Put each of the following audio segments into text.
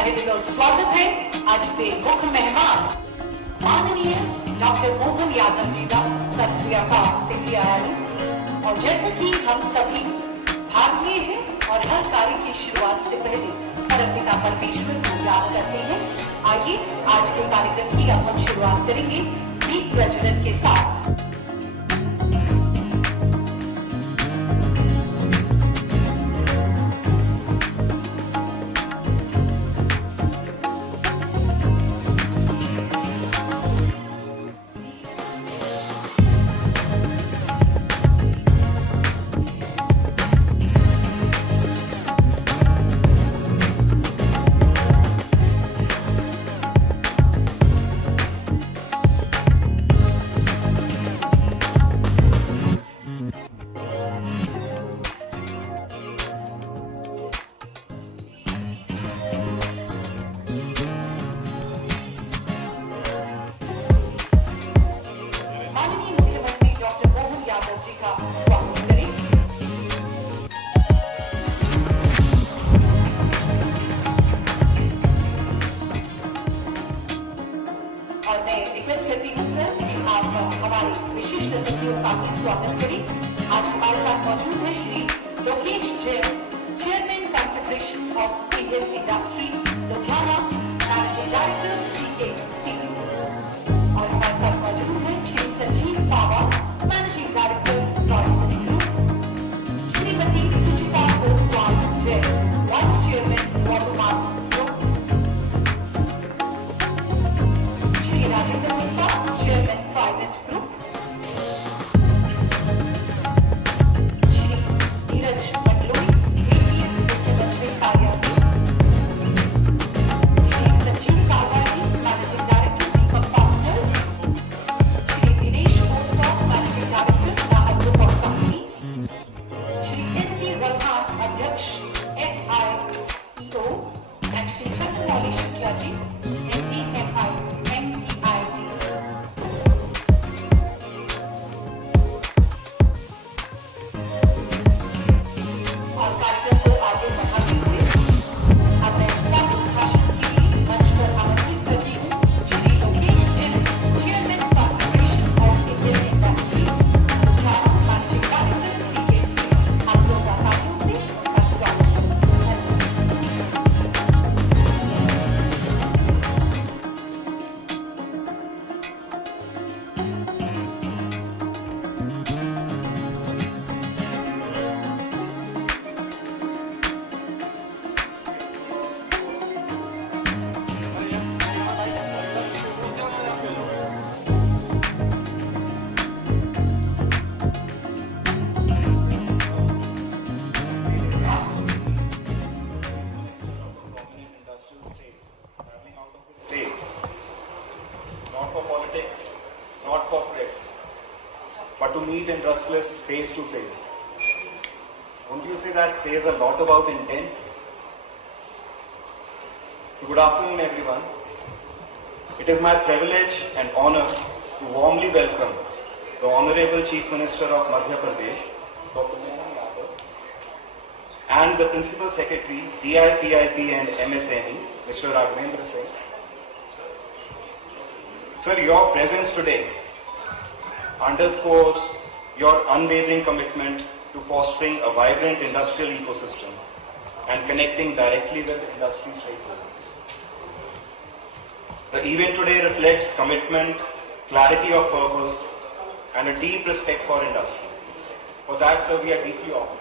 तहे दिलों स्वागत है आज के मुख्य मेहमान माननीय डॉक्टर मोहन यादव जी का सत श्री अकाल। और जैसे कि हम सभी भारतीय हैं और हर कार्य की शुरुआत से पहले परमपिता परमेश्वर को याद करते हैं, आइए आज के कार्यक्रम की अब हम शुरुआत करेंगे दीप प्रज्वलन के साथ। स्वागत करें। आज हमारे साथ मौजूद है Shri Lokesh Jain, chairman Confederation of Indian Industry Ludhiana, managing director PK Steel. और हमारे साथ मौजूद है Shri Sanjeev Pawa, managing director Loyson group, Shrimati Suchita Goswami Jain, vice chairman Watermark group, Shri Rajendra Gupta, chairman private group, but to meet industrialists face to face. Won't you say that says a lot about intent? Good afternoon, everyone. It is my privilege and honor to warmly welcome the Honorable Chief Minister of Madhya Pradesh, Dr. Mohan Yadav, and the Principal Secretary, DIPIP and MSME, Mr. Raghavendra Singh. Sir, your presence today underscores your unwavering commitment to fostering a vibrant industrial ecosystem and connecting directly with industry stakeholders. The event today reflects commitment, clarity of purpose, and a deep respect for industry. For that, sir, we are deeply honored.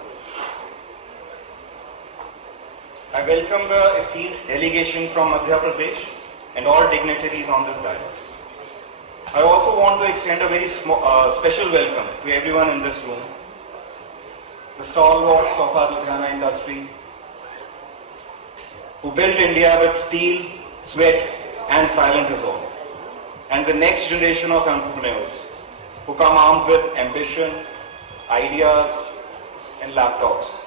I welcome the esteemed delegation from Madhya Pradesh and all dignitaries on this dais. I also want to extend a very special welcome to everyone in this room, the stalwarts of our Ludhiana industry, who built India with steel, sweat and silent resolve, and the next generation of entrepreneurs who come armed with ambition, ideas and laptops.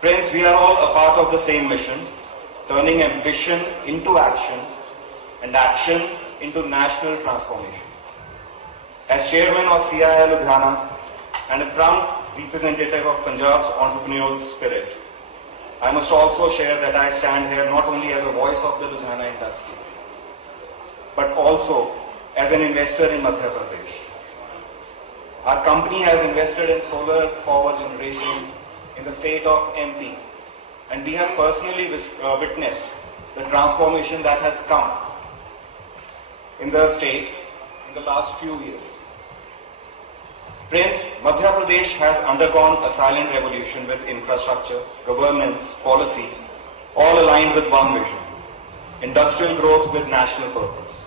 Friends, we are all a part of the same mission, turning ambition into action and action into national transformation. As chairman of CII Ludhiana and a proud representative of Punjab's entrepreneurial spirit, I must also share that I stand here not only as a voice of the Ludhiana industry, but also as an investor in Madhya Pradesh. Our company has invested in solar power generation in the state of MP, and we have personally witnessed the transformation that has come in the state in the last few years. Friends, Madhya Pradesh has undergone a silent revolution with infrastructure, governance, policies, all aligned with one vision: industrial growth with national purpose.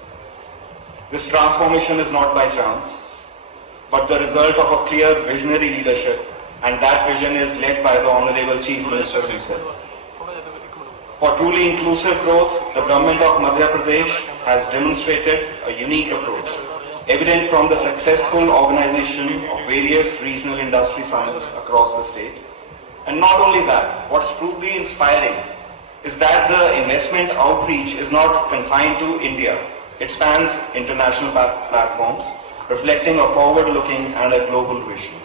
This transformation is not by chance, but the result of a clear visionary leadership, and that vision is led by the Honorable Chief Minister himself. For truly inclusive growth, the government of Madhya Pradesh has demonstrated a unique approach, evident from the successful organization of various regional industry summits across the state. And not only that, what's truly inspiring is that the investment outreach is not confined to India. It spans international platforms, reflecting a forward-looking and a global vision.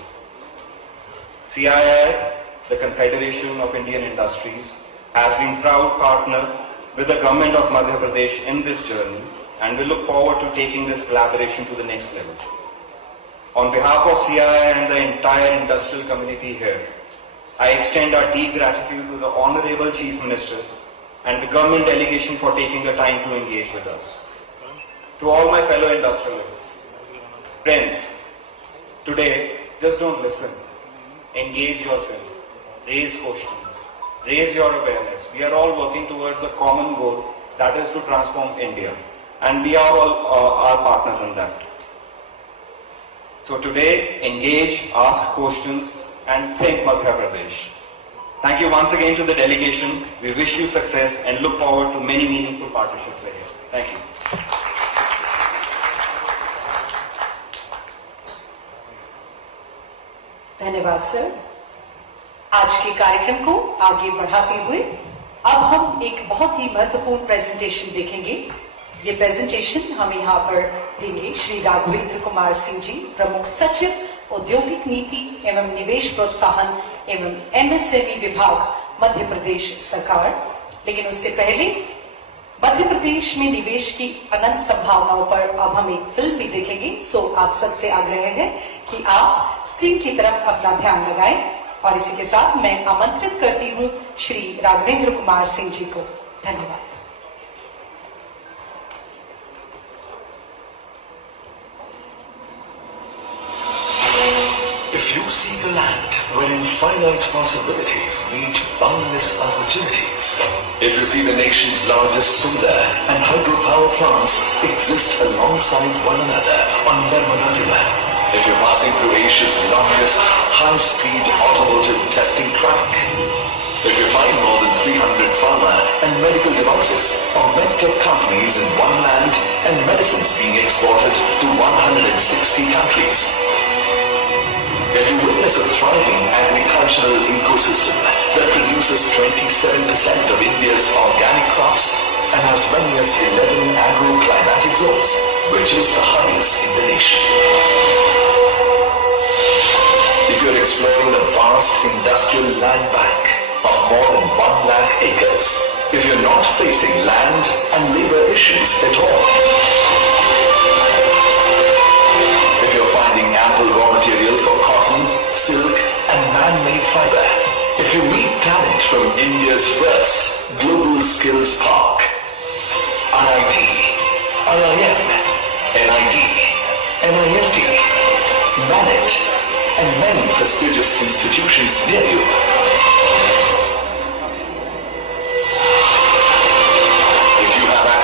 CII, the Confederation of Indian Industries, has been proud partner with the government of Madhya Pradesh in this journey, and we look forward to taking this collaboration to the next level. On behalf of CII and the entire industrial community here, I extend our deep gratitude to the Honorable Chief Minister and the government delegation for taking the time to engage with us. To all my fellow industrialists, friends, today, just don't listen. Engage yourself, raise questions, raise your awareness. We are all working towards a common goal, that is to transform India. And we are all our partners in that. So today, engage, ask questions, and think Madhya Pradesh. Thank you once again to the delegation. We wish you success and look forward to many meaningful partnerships ahead. Thank you. धन्यवाद sir. आज के कार्यक्रम को आगे बढ़ाते हुए अब हम एक बहुत ही महत्वपूर्ण प्रेजेंटेशन देखेंगे। ये प्रेजेंटेशन हम यहाँ पर देंगे श्री राघवेंद्र कुमार सिंह जी, प्रमुख सचिव औद्योगिक नीति एवं निवेश प्रोत्साहन एवं MSME विभाग मध्य प्रदेश सरकार। लेकिन उससे पहले मध्य प्रदेश में निवेश की अनंत संभावनाओं पर अब हम एक फिल्म भी देखेंगे। सो आप सबसे आग्रह है कि आप स्क्रीन की तरफ अपना ध्यान लगाएं और इसी के साथ मैं आमंत्रित करती हूं श्री राघवेंद्र कुमार सिंह जी को। धन्यवाद। If you seek a land wherein finite possibilities meet boundless opportunities, if you see the nation's largest solar and hydropower plants exist alongside one another on Narmada River, if you're passing through Asia's longest high-speed automotive testing track, if you find more than 300 pharma and medical devices or medtech companies in one land and medicines being exported to 160 countries, if you witness a thriving agricultural ecosystem that produces 27% of India's organic crops and has many as 11 agroclimatic zones, which is the highest in the nation. If you're exploring the vast industrial land bank of more than 1 lakh acres, if you're not facing land and labor issues at all, if you're finding ample raw material for cotton, silk and man-made fiber, if you meet talent from India's first global skills park, IIT, IIM, NIT, NIFT, NANET and many prestigious institutions near you,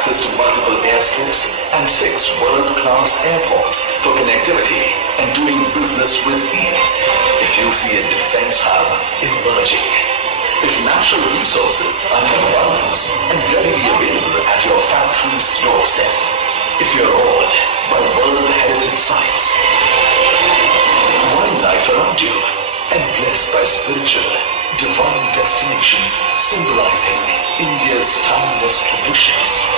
access to multiple airstrips and 6 world-class airports for connectivity and doing business with ease. If you see a defense hub emerging, if natural resources are in abundance and readily available at your factory's doorstep, if you're awed by World Heritage Sites, wildlife around you, and blessed by spiritual, divine destinations symbolizing India's timeless traditions.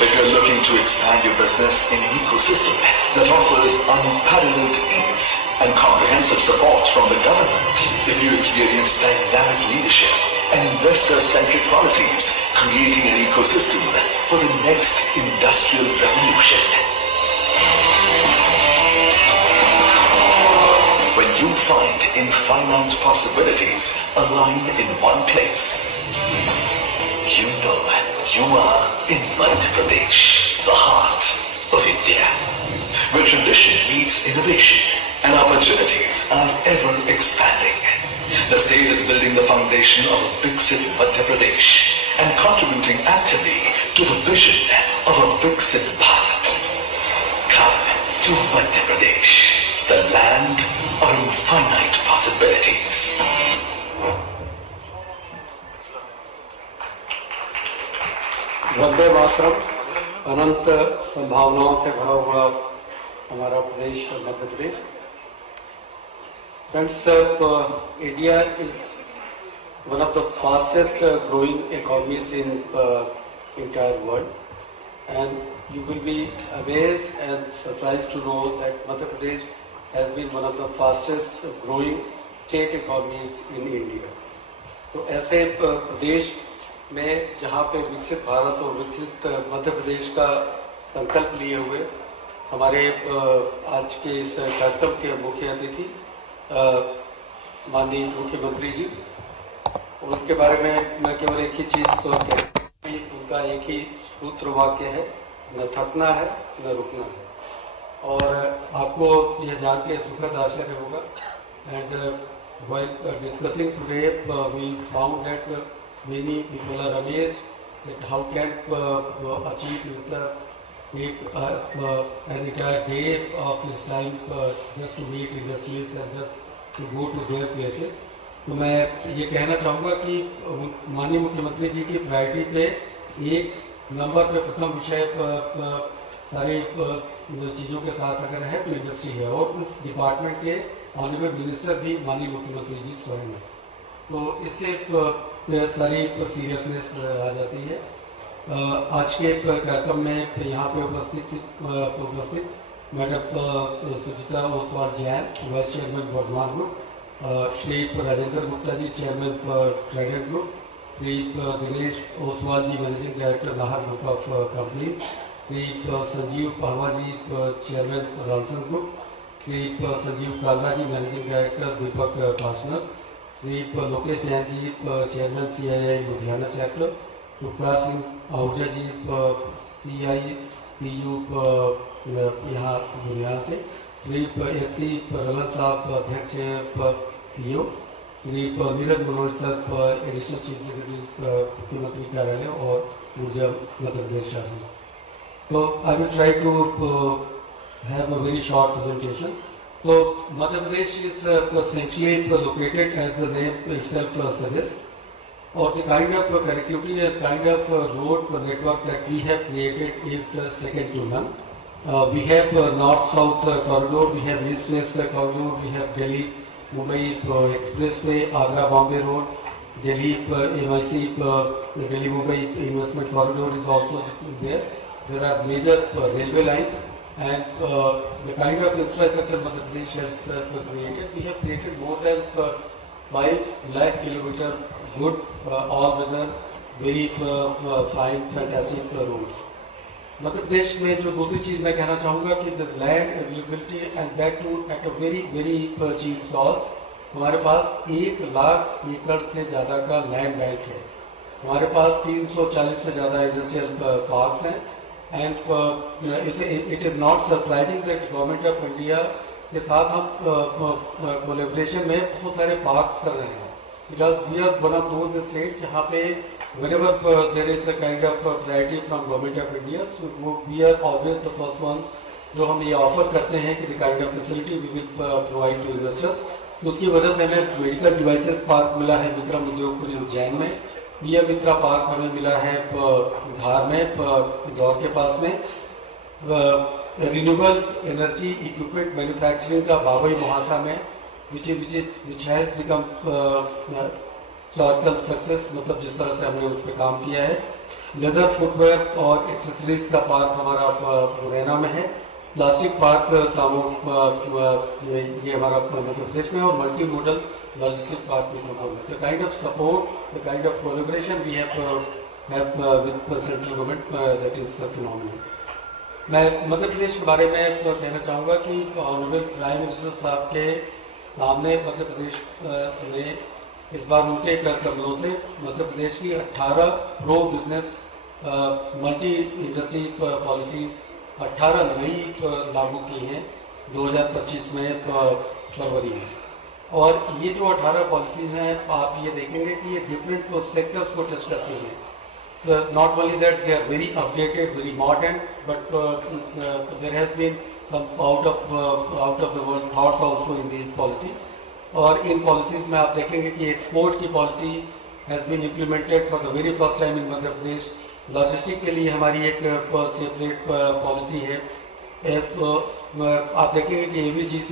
If you're looking to expand your business in an ecosystem that offers unparalleled ease and comprehensive support from the government, if you experience dynamic leadership and investor-centric policies, creating an ecosystem for the next industrial revolution. When you find infinite possibilities align in one place, you know you are in Madhya Pradesh, the heart of India, where tradition meets innovation and opportunities are ever expanding. The state is building the foundation of a Viksit Madhya Pradesh and contributing actively to the vision of a Viksit Bharat. Come to Madhya Pradesh, the land of infinite possibilities. Vande Mataram. अनंत संभावनाओं से भरा हुआ हमारा Pradesh Madhya Pradesh. Friends, India is one of the fastest growing economies in entire world, and you will be amazed and surprised to know that Madhya Pradesh has been one of the fastest growing state economies in India. तो ऐसे प्रदेश में जहाँ पे विकसित भारत और विकसित मध्य प्रदेश का संकल्प लिए हुए हमारे आज के इस कार्यक्रम के मुख्य अतिथि माननीय मुख्यमंत्री जी, उनके बारे में मैं केवल एक ही चीज को कहता हूं, उनका एक ही सूत्र वाक्य है, न थकना है न रुकना है। और आपको यह जान के सुखद आश्चर्य होगा। And while discussing today, we found that many people are amazed that how can achieve this an entire day of his time just to meet industrialists and just to go to their places. तो मैं ये कहना चाहूँगा कि माननीय मुख्यमंत्री जी की priority पे एक नंबर पे प्रथम विषय सारी चीज़ों के साथ अगर है तो इंडस्ट्री है, और इस डिपार्टमेंट के ऑनरेबल मिनिस्टर भी माननीय मुख्यमंत्री जी स्वयं है। तो इससे सारी सीरियसनेस आ जाती है। आज के कार्यक्रम में यहाँ पे उपस्थित madam Suchita Oswal Jain, vice chairman Vardhman group, Shri Rajendra Gupta ji, chairman Trident group, Shri Dinesh Oswal ji, managing director Nahar group of company, Shri Sanjeev Pahwa ji, chairman Ralson group, Shri Sanjeev Kalra ji, managing director Deepak fastener, Shri Lokesh Jain ji, chairman CII Ludhiana chapter, Upkar Singh Ahuja ji, CIPU यहाँ लुधियाना से, श्री SC रलन साहब, अध्यक्ष PO, Shri Neeraj Manoj sir, additional chief secretary मुख्यमंत्री कार्यालय और ऊर्जा मध्य प्रदेश शासन। तो I will try to have a very short presentation. So Madhya Pradesh is essentially located, as the name itself suggests, or the kind of connectivity and kind of road network that we have created is second to none. We have north-south corridor, we have east-west corridor, we have Delhi-Mumbai expressway, Agra-Bombay road, Delhi-MIC, Delhi-Mumbai investment corridor is also there. There are major railway lines. And the kind of infrastructure Madhya Pradesh has created, we have created more than 5 lakh kilometer good, all-weather, very fine, fantastic roads. मध्य प्रदेश में जो दूसरी चीज मैं कहना चाहूँगा कि the land availability and that too at a very cheap cost. हमारे पास 1 लाख एकड़ से ज़्यादा का लैंड बैंक है, हमारे पास 340 से ज़्यादा इंडस्ट्रियल पार्क्स हैं। And it is not surprising that Government of India के साथ हम collaboration में बहुत सारे parks कर रहे हैं, because we are one of those states जहाँ पे whenever there is a kind of priority from Government of India, so we are always the first ones जो हम ये ऑफर करते हैं कि the kind of facility we will provide to investors। उसकी वजह से हमें मेडिकल डिवाइसेस पार्क मिला है विक्रम उद्योगपुरी उज्जैन में, बिया मित्रा पार्क हमें मिला है धार में, इंदौर के पास में, रिन्यूएबल एनर्जी इक्विपमेंट मैन्युफैक्चरिंग का बावई मुहासा में, which has become circle success, मतलब जिस तरह से हमने उस पर काम किया है। लेदर फुटवेयर और एक्सेसरीज का पार्क हमारा मुरैना में है, प्लास्टिक पार्क कामों में ये हमारा मध्य प्रदेश में और मल्टी मॉडल लॉजिस्टिक पार्क भी संभव है. The kind of support, the kind of collaboration we have with central government, that is the phenomenon. मैं मध्य प्रदेश के बारे में कहना चाहूँगा कि ऑनरेबल प्राइम मिनिस्टर साहब के सामने मध्य प्रदेश ने इस बार उनके कर कदमों से मध्य प्रदेश की 18 pro business multi industry policies 18 नई लागू की हैं 2025 में फरवरी में. और ये जो 18 पॉलिसीज हैं आप ये देखेंगे कि ये डिफरेंट सेक्टर्स को टच करती हैं. Not only that they are very updated, very modern, but there has been some out of the world thoughts also in these policies. और इन पॉलिसीज में आप देखेंगे कि एक्सपोर्ट की policy has been implemented for the very first time in Madhya Pradesh. Logistic के लिए हमारी एक सेपरेट पॉलिसी है. आप देखेंगे कि AVGC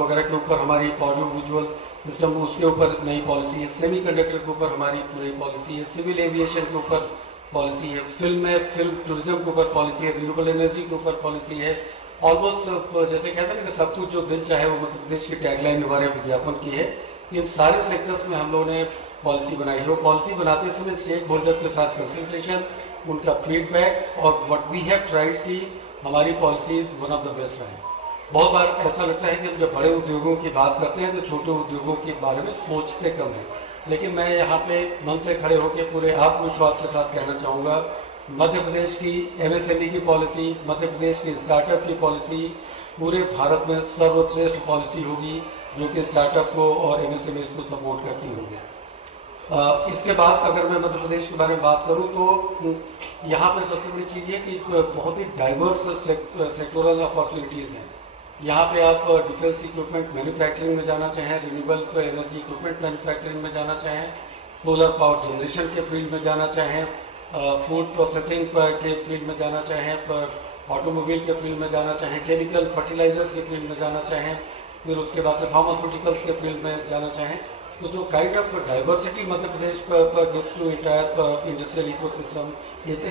वगैरह के ऊपर हमारी ऑडियो विजुअल सिस्टम उसके ऊपर नई पॉलिसी है. सेमीकंडक्टर के ऊपर हमारी नई पॉलिसी है. सिविल एविएशन के ऊपर पॉलिसी है. फिल्म टूरिज्म के ऊपर पॉलिसी है. रिन्यूएबल एनर्जी के ऊपर पॉलिसी है. ऑलमोस्ट जैसे कहते हैं कि सब कुछ जो दिल चाहे वो मध्य प्रदेश की टैगलाइन हमारे विज्ञापन की है. इन सारे सेक्टर्स में हम लोगों ने पॉलिसी बनाई है. वो पॉलिसी बनाते समय स्टेक होल्डर्स के साथ कंसल्टेशन, उनका फीडबैक और व्हाट वी हैव ट्राइड की हमारी policies one of the best रहे. बहुत बार ऐसा लगता है कि जब बड़े उद्योगों की बात करते हैं तो छोटे उद्योगों के बारे में सोचते कम है. लेकिन मैं यहाँ पे मन से खड़े होकर पूरे आत्मविश्वास के साथ कहना चाहूँगा मध्य प्रदेश की MSME की पॉलिसी, मध्य प्रदेश की स्टार्टअप की पॉलिसी पूरे भारत में सर्वश्रेष्ठ पॉलिसी होगी जो कि स्टार्टअप को और MSMEs को सपोर्ट करती होगी. इसके बाद अगर मैं मध्य प्रदेश के बारे में बात करूँ तो यहाँ पे सबसे बड़ी चीज़ ये कि बहुत ही डाइवर्स सेक्टोरल अपॉर्चुनिटीज़ हैं. यहाँ पे आप डिफेंस इक्विपमेंट मैन्युफैक्चरिंग में जाना चाहें, रिन्यूएबल एनर्जी इक्विपमेंट मैन्युफैक्चरिंग में जाना चाहें, सोलर पावर जनरेशन के फील्ड में जाना चाहें, फूड प्रोसेसिंग के फील्ड में जाना चाहें, ऑटोमोबाइल के फील्ड में जाना चाहें, केमिकल फर्टिलाइजर्स के फील्ड में जाना चाहें, फिर उसके बाद से फार्मास्यूटिकल्स के फील्ड में जाना चाहें. तो जो kind of diversity Madhya Pradesh gives to entire industrial ecosystem is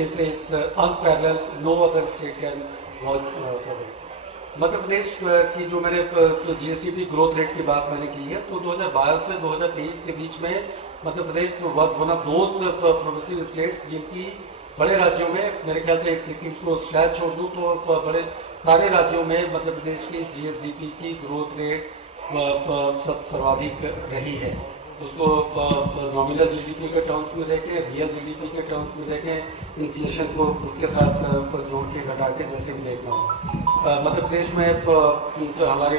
unparalleled. No other state can watch for it. Madhya Pradesh की जो मैंने GSDP ग्रोथ रेट की बात मैंने की है तो 2012 से 2023 के बीच में Madhya Pradesh one of those progressive states जिनकी बड़े राज्यों में मेरे ख्याल से एक सिक्किम को शायद छोड़ दूँ तो बड़े सारे राज्यों में मध्य प्रदेश की GSDP की ग्रोथ रेट सर्वाधिक रही है. उसको नॉमिनल GDP के टर्म्स में देखें, रियल GDP के टर्म्स में देखें, इन्फ्लेशन को उसके साथ जोड़ के घटा के जैसे भी देखना हो. मध्य प्रदेश में तो हमारे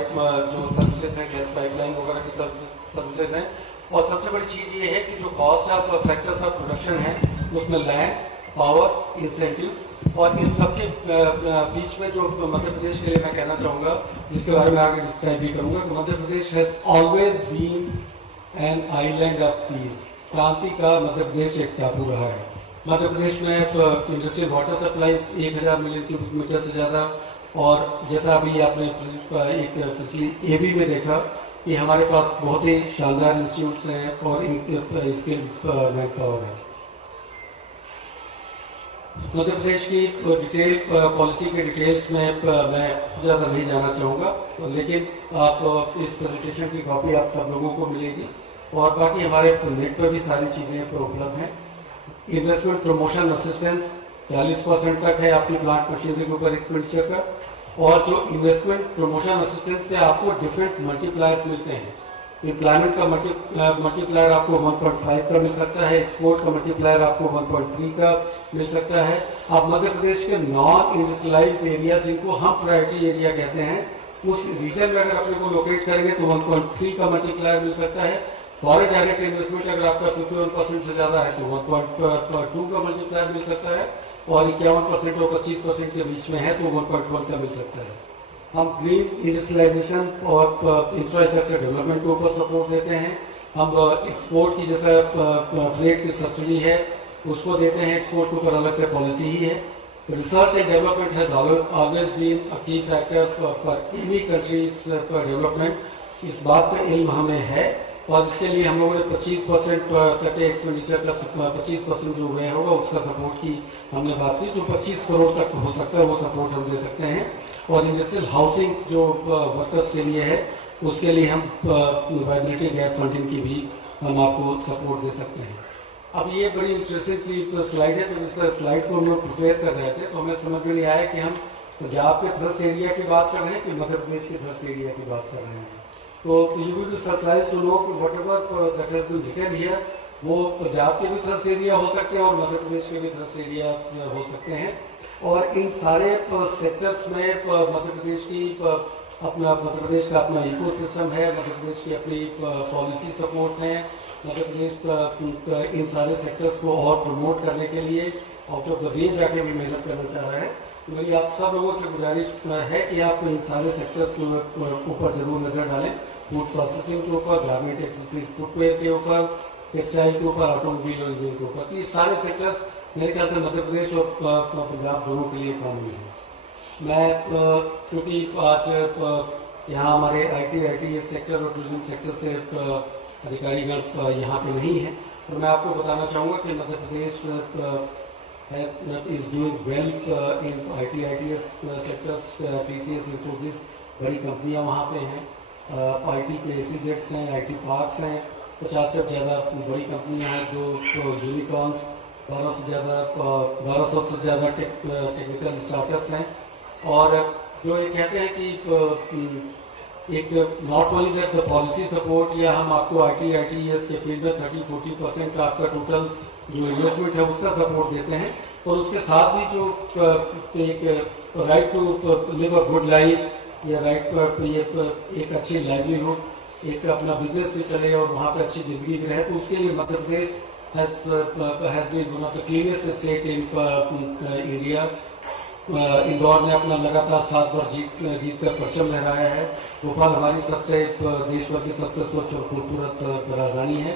जो सर्विसेज हैं, गैस पाइपलाइन वगैरह की सर्विसेज हैं. और सबसे बड़ी चीज़ ये है कि जो cost of factors of production है उसमें लैंड, पावर, इंसेंटिव और इन सबके बीच में जो मध्य प्रदेश के लिए मैं कहना चाहूँगा जिसके बारे में आगे डिस्क्राइब भी करूँगा कि Madhya Pradesh has always been an island of peace. क्रांति का मध्य प्रदेश एक टापू रहा है. मध्य प्रदेश में industrial water supply 1000 million cubic metre से ज़्यादा. और जैसा अभी आपने एक पिछली AB में देखा कि हमारे पास बहुत ही शानदार इंस्टीट्यूट्स हैं और इसके मैन पावर है. मध्य प्रदेश की डिटेल पॉलिसी के डिटेल्स में मैं ज़्यादा नहीं जाना चाहूँगा, लेकिन आप इस प्रेजेंटेशन की कॉपी आप सब लोगों को मिलेगी और बाकी हमारे नेट पर भी सारी चीज़ें उपलब्ध हैं. इन्वेस्टमेंट प्रमोशन असिस्टेंस 40% तक है आपकी प्लांट मशीनरी के ऊपर एक्सपेंडिचर का. और जो इन्वेस्टमेंट प्रमोशन असिस्टेंस पे आपको डिफरेंट मल्टीप्लायर्स मिलते हैं. एम्प्लॉयमेंट का मल्टीप्लायर आपको 1.5 का मिल सकता है. एक्सपोर्ट का मल्टीप्लायर आपको 1.3 का मिल सकता है. आप मध्य प्रदेश के नॉन इंडस्ट्रियलाइज्ड एरिया जिनको हम प्रायोरिटी एरिया कहते हैं उस रीजन में अगर अपने को लोकेट करेंगे तो 1.3 का मल्टीप्लायर मिल सकता है. फॉरेन डायरेक्ट इन्वेस्टमेंट अगर आपका 51% से ज्यादा है तो 1.2 का मल्टीप्लायर मिल सकता है. और 51% और 25% के बीच में है तो 1.1 का मिल सकता है. हम ग्रीन इंडस्ट्रियलाइजेशन और इंफ्रास्ट्रक्चर डेवलपमेंट के ऊपर सपोर्ट देते हैं. हम एक्सपोर्ट की जैसा फ्रेट की सब्सिडी है उसको देते हैं. एक्सपोर्ट के ऊपर अलग से पॉलिसी ही है. Research and development has always been a key factor for any country's development. इस बात का इल्म हमें है और इसके लिए हम लोगों ने 25% तक के एक्सपेंडिचर का 25% जो व्यय होगा उसका सपोर्ट की हमने बात की। जो 25 करोड़ तक हो सकता है वो सपोर्ट हम दे सकते हैं। और इंडस्ट्रियल हाउसिंग जो वर्कर्स के लिए है उसके लिए हम वायबिलिटी गैप फंडिंग की भी हम आपको सपोर्ट दे सकते हैं। अब ये बड़ी इंटरेस्टिंग सी स्लाइड है। जब इस स्लाइड को हम लोग प्रिपेयर कर रहे थे तो हमें समझ में नहीं आया कि हम पंजाब के थ्रस्ट एरिया की बात कर रहे हैं कि मध्य प्रदेश के थ्रस्ट एरिया की बात कर रहे हैं। तो you will be surprised to know whatever that has been written here, वो पंजाब के भी थ्रस्ट एरिया हो सकते हैं और मध्य प्रदेश के भी थ्रस्ट एरिया हो सकते हैं। और इन सारे सेक्टर्स में मध्य प्रदेश की मध्य प्रदेश का अपना इकोसिस्टम है, मध्य प्रदेश की अपनी पॉलिसी सपोर्ट है। मध्य प्रदेश इन सारे सेक्टर्स को और प्रमोट करने के लिए आउट ऑफ द वे जाके भी मेहनत करना चाह रहा है। तो मेरी आप सब लोगों से गुजारिश है कि आप इन सारे सेक्टर्स के ऊपर जरूर नजर डालें। फूड प्रोसेसिंग के ऊपर, गारमेंट एक्सेसरीज फुटवेयर के ऊपर, टेक्सटाइल के ऊपर, ऑटोमोबाइल और इंजीनियरिंग के ऊपर। ये सारे सेक्टर्स मेरे ख्याल से मध्य प्रदेश और पंजाब दोनों के लिए कानूनी है। मैं क्योंकि आज यहाँ हमारे IT सेक्टर और टूरिज्म सेक्टर से अधिकारीगण यहाँ पे नहीं है, तो मैं आपको बताना चाहूँगा कि मध्य प्रदेश is doing well in ITS sectors, TCS, Infosys, बड़ी कंपनियां वहाँ पे हैं। IT के SEZs हैं, IT पार्क्स हैं, 50 से ज़्यादा बड़ी कंपनियां हैं जो यूनिकॉर्न, 1200 से ज़्यादा टेक्निकल स्टार्टअप्स हैं। और जो ये कहते हैं कि एक not only that the policy support, या हम आपको ITS के फील्ड में 30-40% का आपका टोटल जो इन्वेस्टमेंट है उसका सपोर्ट देते हैं, और उसके साथ भी जो एक right to live a good life या राइट टू एक अच्छी लाइवलीहुड, एक अपना बिजनेस भी चले और वहाँ पे अच्छी जिंदगी भी रहे, तो उसके लिए Madhya Pradesh has been one of the cleanest state in India. Indore ने अपना लगातार 7 बार जीत कर परचम लहराया है। भोपाल हमारी सबसे देश भर की सबसे स्वच्छ और खूबसूरत राजधानी है।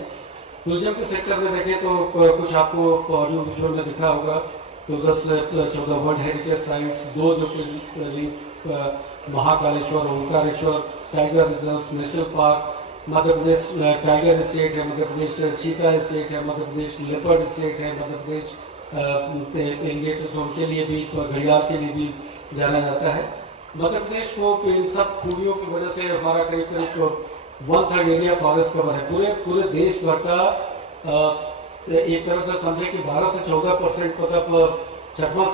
टूरिज्म के सेक्टर में देखें तो कुछ आपको ऑडियो विजुअल में दिखा होगा तो 10 से 14 वर्ल्ड हेरिटेज साइट्स, 2 जो Mahakaleshwar, Omkareshwar, tiger reserve, national park, Madhya Pradesh tiger state है, मध्य प्रदेश चीता स्टेट है, मध्य प्रदेश लेपर्ड स्टेट है, मध्य प्रदेश एलिगेटर्स उनके लिए भी, घड़ियाल के लिए भी जाना जाता है। मध्य प्रदेश को इन सब खूबियों की वजह से हमारा करीब 1/3 एरिया फॉरेस्ट कवर है। पूरे देश भर का एक तरह से समझे कि 12 से 14% मतलब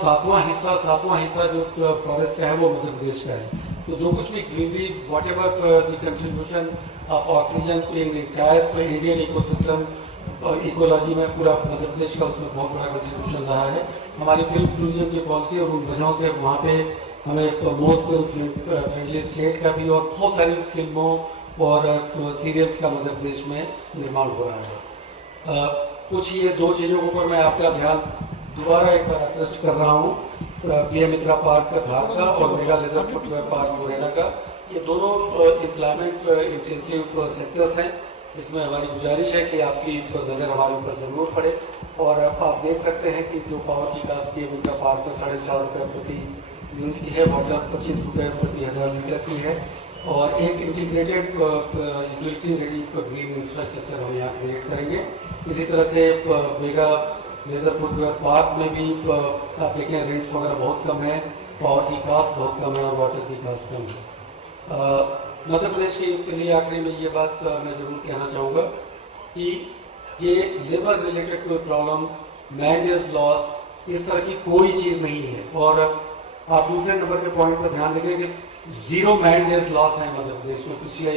7वां हिस्सा जो फॉरेस्ट का है वो मध्य प्रदेश का है। तो जो कुछ भी greenery, what ever the contribution of oxygen in entire Indian ecosystem और इकोलॉजी में पूरा मध्य प्रदेश का उसमें बहुत बड़ा कंट्रीब्यूशन रहा है। हमारी फिल्म टूरिज्म की पॉलिसी और उन वजहों से वहाँ पे हमें मोस्ट फिल्म फ्रेंडली स्टेट का भी और बहुत सारी फिल्मों और सीरियल्स का मध्य प्रदेश में निर्माण हो रहा है। कुछ ये 2 चीज़ों के ऊपर मैं आपका ध्यान दोबारा एक बार आकर्षित कर रहा हूँ। PM मित्रा पार्क का धार का और mega leather footwear park Morena का, ये दोनों एम्प्लॉयमेंट इंटेंसिव सेक्टर्स हैं। इसमें हमारी गुजारिश है कि आपकी नज़र हमारे ऊपर जरूर पड़े। और आप देख सकते हैं कि जो पावर की कास्ट PM मित्रा पार्क में 4.5 रुपये प्रति यूनिट की है, वाटर 25 रुपये प्रति 1000 लीटर की है, और एक integrated utility ready green infrastructure हम यहाँ क्रिएट करेंगे। इसी तरह से मेगा लेदर फुटवेयर पार्क में भी आप देखें रेंट्स वगैरह बहुत कम है, पावर की कास्ट बहुत कम है और वाटर की कास्ट कम है। मध्य प्रदेश के लिए आखिरी में ये बात मैं जरूर कहना चाहूँगा कि ये लेबर रिलेटेड कोई प्रॉब्लम, मैंडेज लॉस, इस तरह की कोई चीज़ नहीं है। और आप दूसरे नंबर के पॉइंट पर ध्यान देंगे कि 0 मैंडेज लॉस है मध्य प्रदेश में। पिछले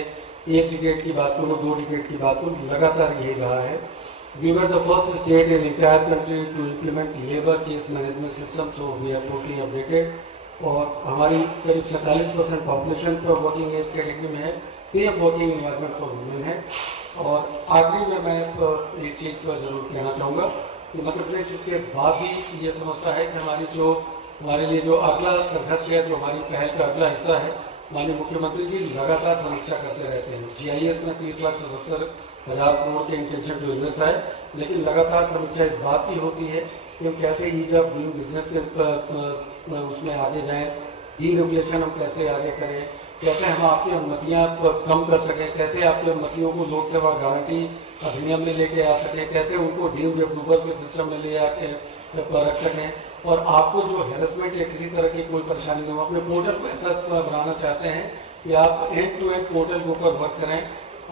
1 डिकेड की बात करूँ, 2 डिकेड की बात करूँ, लगातार यही रहा है। We were the first state in entire country to implement labor case management system, so we are totally updated. और हमारी करीब 47% पॉपुलेशन पर वर्किंग एज कैटेगरी में है, safe working environment for women है। और आखिरी में मैं एक चीज़ पर जरूर कहना चाहूँगा कि मध्य प्रदेश इसके बाद भी ये समझता है कि हमारे लिए जो अगला संघर्ष है, जो हमारी पहल का अगला हिस्सा है, माननीय मुख्यमंत्री जी लगातार समीक्षा करते रहते हैं। GIS में 30,77,000 करोड़ के इंटेंशन टू इन्वेस्ट है, लेकिन लगातार समीक्षा इस बात की होती है कि हम कैसे ईज ऑफ डूइंग बिजनेस के उसमें आगे जाएं, डीरेगुलेशन हम कैसे आगे करें, कैसे हम आपकी अनुमतियां कम कर सकें, कैसे आपकी अनुमतियों को लोक सेवा गारंटी अधिनियम में लेके आ सकें, कैसे उनको डीम्ड अप्रूवल के सिस्टम में ले आके रख सकें, और आपको जो हेरसमेंट या किसी तरह की कोई परेशानी नहीं हो। अपने पोर्टल को ऐसा बनाना चाहते हैं कि आप एंड टू एंड पोर्टल के ऊपर वर्क करें।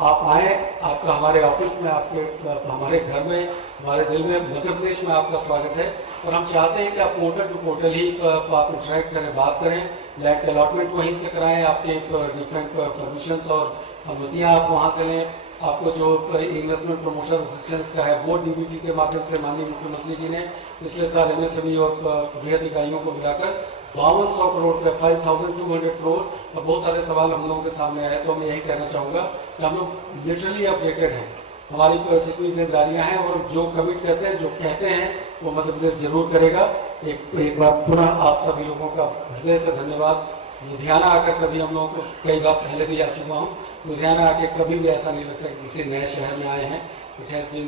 आप आए, आपका हमारे ऑफिस में, आपके हमारे घर में, हमारे दिल में, मध्य प्रदेश में आपका स्वागत है। और हम चाहते हैं कि आप पोर्टल टू पोर्टल ही आप इंटरेक्ट करें, बात करें, लैंड अलॉटमेंट वहीं से कराएं, आपके डिफरेंट परमिशंस और अनुमतियां आप वहां से लें। आपको जो इन्वेस्टमेंट प्रमोशन असिस्टेंस का है वो डीबीटी के माध्यम से माननीय मुख्यमंत्री जी ने पिछले साल एमएसएमई और बृहद इकाइयों को मिलाकर 5200 करोड़ रुपए 5200 करोड़। और बहुत सारे सवाल हम लोगों के सामने आए, तो मैं यही कहना चाहूंगा कि हम लोग लिटरली अपडेटेड हैं, हमारी जितनी जिम्मेदारियां हैं, और जो कमिट करते हैं, जो कहते हैं, वो मध्य प्रदेश जरूर करेगा। एक बार पुनः आप सभी लोगों का हृदय से धन्यवाद। लुधियाना आकर कभी हम लोगों को कई बार पहले भी आ चुका हूँ, लुधियाना आके कभी भी ऐसा नहीं लगता कि किसी नए शहर में आए हैं। It has been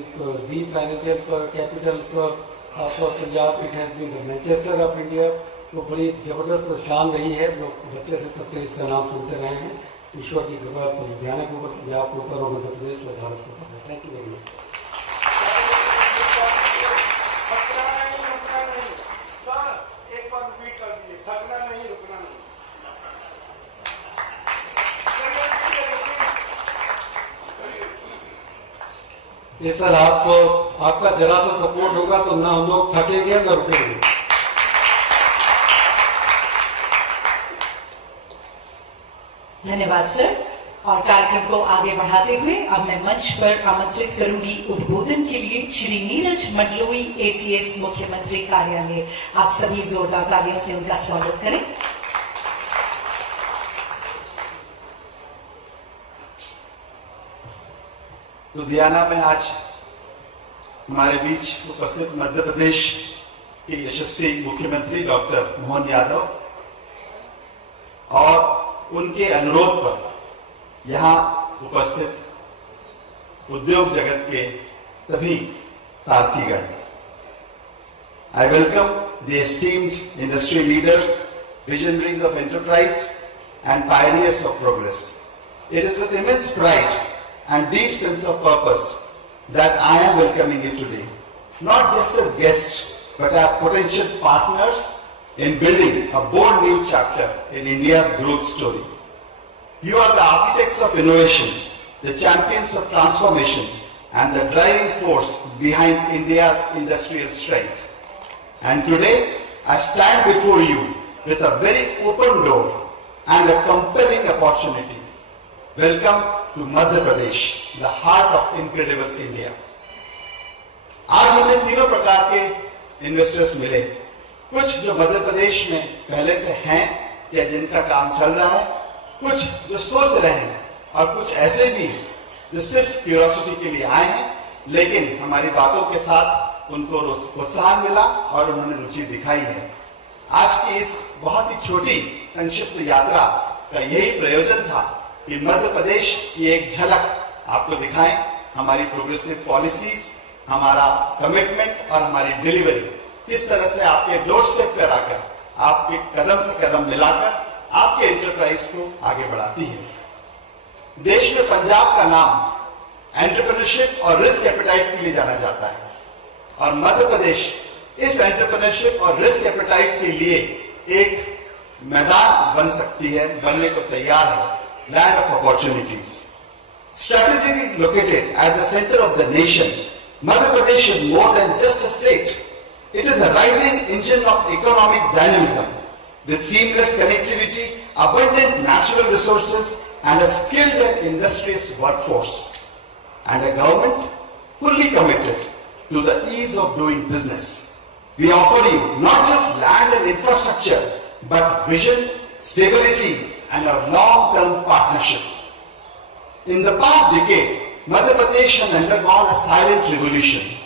the financial capital of Punjab, it has been the Manchester of India. वो बड़ी जबरदस्त शान रही है, लोग बच्चे से तब से इसका नाम सुनते रहे हैं। ईश्वर की कृपा लुधियाना के ऊपर, पंजाब के ऊपर और मध्य प्रदेश और भारत के ऊपर। Thank you very much. ये सर, आपका जरा सा सपोर्ट होगा तो ना हम लोग थकेंगे ना रुकेंगे। धन्यवाद सर। और कार्यक्रम को आगे बढ़ाते हुए अब मैं मंच पर आमंत्रित करूंगी उद्बोधन के लिए श्री नीरज मंडलोई, एसीएस मुख्यमंत्री कार्यालय। आप सभी जोरदार तालियों से उनका स्वागत करें। लुधियाना में आज हमारे बीच उपस्थित मध्य प्रदेश के यशस्वी मुख्यमंत्री डॉक्टर मोहन यादव और उनके अनुरोध पर यहाँ उपस्थित उद्योग जगत के सभी साथीगण, I welcome the esteemed industry leaders, visionaries of enterprise and pioneers of progress. It is with immense pride and deep sense of purpose that I am welcoming you today, not just as guests, but as potential partners in building a bold new chapter in India's growth story. You are the architects of innovation, the champions of transformation, and the driving force behind India's industrial strength. And today, I stand before you with a very open door and a compelling opportunity. Welcome to Madhya Pradesh, the heart of incredible India. आज हमें तीनों प्रकार के investors मिले, कुछ जो मध्य प्रदेश में पहले से हैं या जिनका काम चल रहा है, कुछ जो सोच रहे हैं, और कुछ ऐसे भी जो सिर्फ क्यूरियोसिटी के लिए आए हैं, लेकिन हमारी बातों के साथ उनको प्रोत्साहन मिला और उन्होंने रुचि दिखाई है। आज की इस बहुत ही छोटी संक्षिप्त यात्रा का यही प्रयोजन था कि मध्य प्रदेश की एक झलक आपको दिखाएं, हमारी प्रोग्रेसिव पॉलिसीज, हमारा कमिटमेंट और हमारी डिलीवरी किस तरह से आपके डोर स्टेप पर आकर, आपके कदम से कदम मिलाकर आपके एंटरप्राइज को आगे बढ़ाती है। देश में पंजाब का नाम एंटरप्रेन्योरशिप और रिस्क एपेटाइट के लिए जाना जाता है, और मध्य प्रदेश इस एंटरप्रेन्योरशिप और रिस्क एपेटाइट के लिए एक मैदान बन सकती है, बनने को तैयार है, land of opportunities. Strategically located at the center of the nation, Madhya Pradesh is more than just a state. It is a rising engine of economic dynamism with seamless connectivity, abundant natural resources, and a skilled and industrious workforce, and a government fully committed to the ease of doing business. We offer you not just land and infrastructure, but vision, stability, and a long-term partnership. In the past decade, Madhya Pradesh has undergone a silent revolution,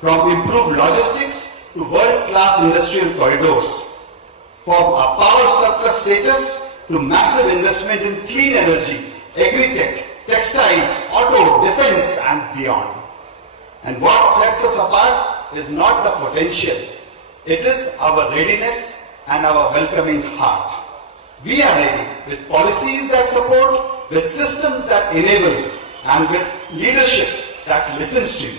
from improved logistics to world-class industrial corridors, from a power surplus status to massive investment in clean energy, agri-tech, textiles, auto, defense, and beyond. And what sets us apart is not the potential, it is our readiness and our welcoming heart. We are ready with policies that support, with systems that enable, and with leadership that listens to you.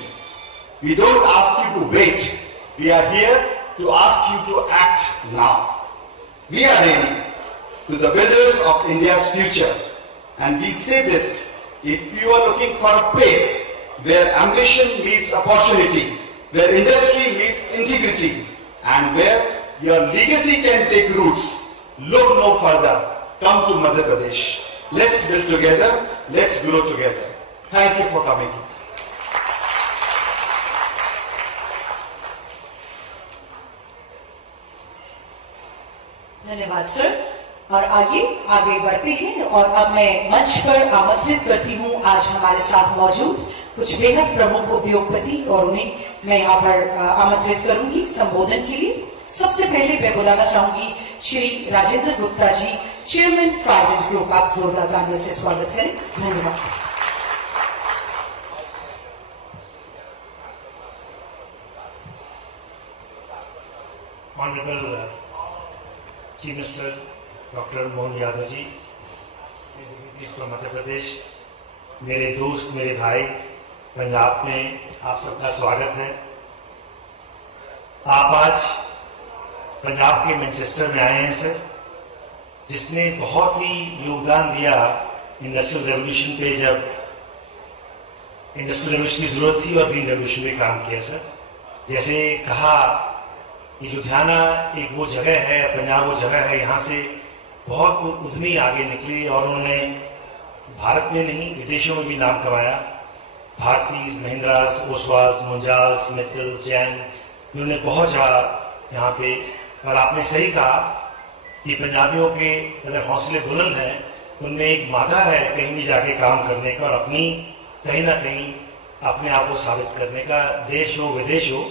We don't ask you to wait. We are here to ask you to act now. We are ready to the builders of India's future. And we say this, if you are looking for a place where ambition meets opportunity, where industry meets integrity, and where your legacy can take roots, look no further. Come to Madhya Pradesh. Let's build together. Let's grow together. Thank you for coming. धन्यवाद sir. और आगे बढ़ते हैं और अब मैं मंच पर आमंत्रित करती हूं आज हमारे साथ मौजूद कुछ बेहद प्रमुख उद्योगपति और उन्हें मैं यहाँ पर आमंत्रित करूंगी संबोधन के लिए। सबसे पहले मैं बुलाना चाहूंगी Shri Rajendra Gupta ji, chairman Trident group. आप जोरदार तालियों से स्वागत करें। धन्यवाद। Honourable chief minister doctor Mohan Yadav ji, Madhya Pradesh, मेरे दोस्त, मेरे भाई, पंजाब में आप सबका स्वागत है। आप आज पंजाब के मैनचेस्टर में आए हैं सर, जिसने बहुत ही योगदान दिया इंडस्ट्रियल रेवोल्यूशन पे, जब इंडस्ट्रियल रेवोल्यूशन की जरूरत थी और ग्रीन रेवोल्यूशन पे काम किया सर। जैसे कहा कि लुधियाना एक वो जगह है, पंजाब वो जगह है, यहाँ से बहुत उद्यमी आगे निकले और उन्होंने भारत में नहीं विदेशों में भी नाम कमाया। भारतीज, महिंद्रास, ओसवाल, मुंजाल्स, मित्तल, जैन, उन्होंने बहुत ज़्यादा यहाँ पे। और आपने सही कहा कि पंजाबियों के अगर हौसले बुलंद हैं, उनमें एक मादा है कहीं भी जाके काम करने का और अपनी कहीं ना कहीं अपने आप को साबित करने का, देश हो विदेश हो।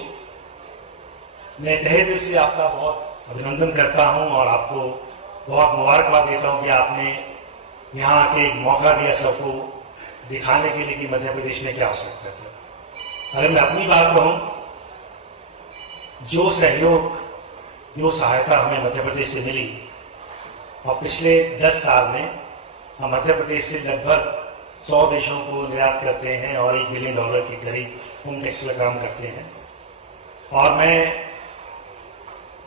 मैं तहे दिल से आपका बहुत अभिनंदन करता हूं और आपको बहुत मुबारकबाद देता हूं कि आपने यहाँ आके एक मौका दिया सबको दिखाने के लिए कि मध्य प्रदेश में क्या हो सकता है सर। अगर मैं अपनी बात कहूं, जो सहयोग, जो सहायता हमें मध्य प्रदेश से मिली, और पिछले 10 साल में हम मध्य प्रदेश से लगभग 100 देशों को निर्यात करते हैं और $1 बिलियन के करीब होम टैक्स में काम करते हैं। और मैं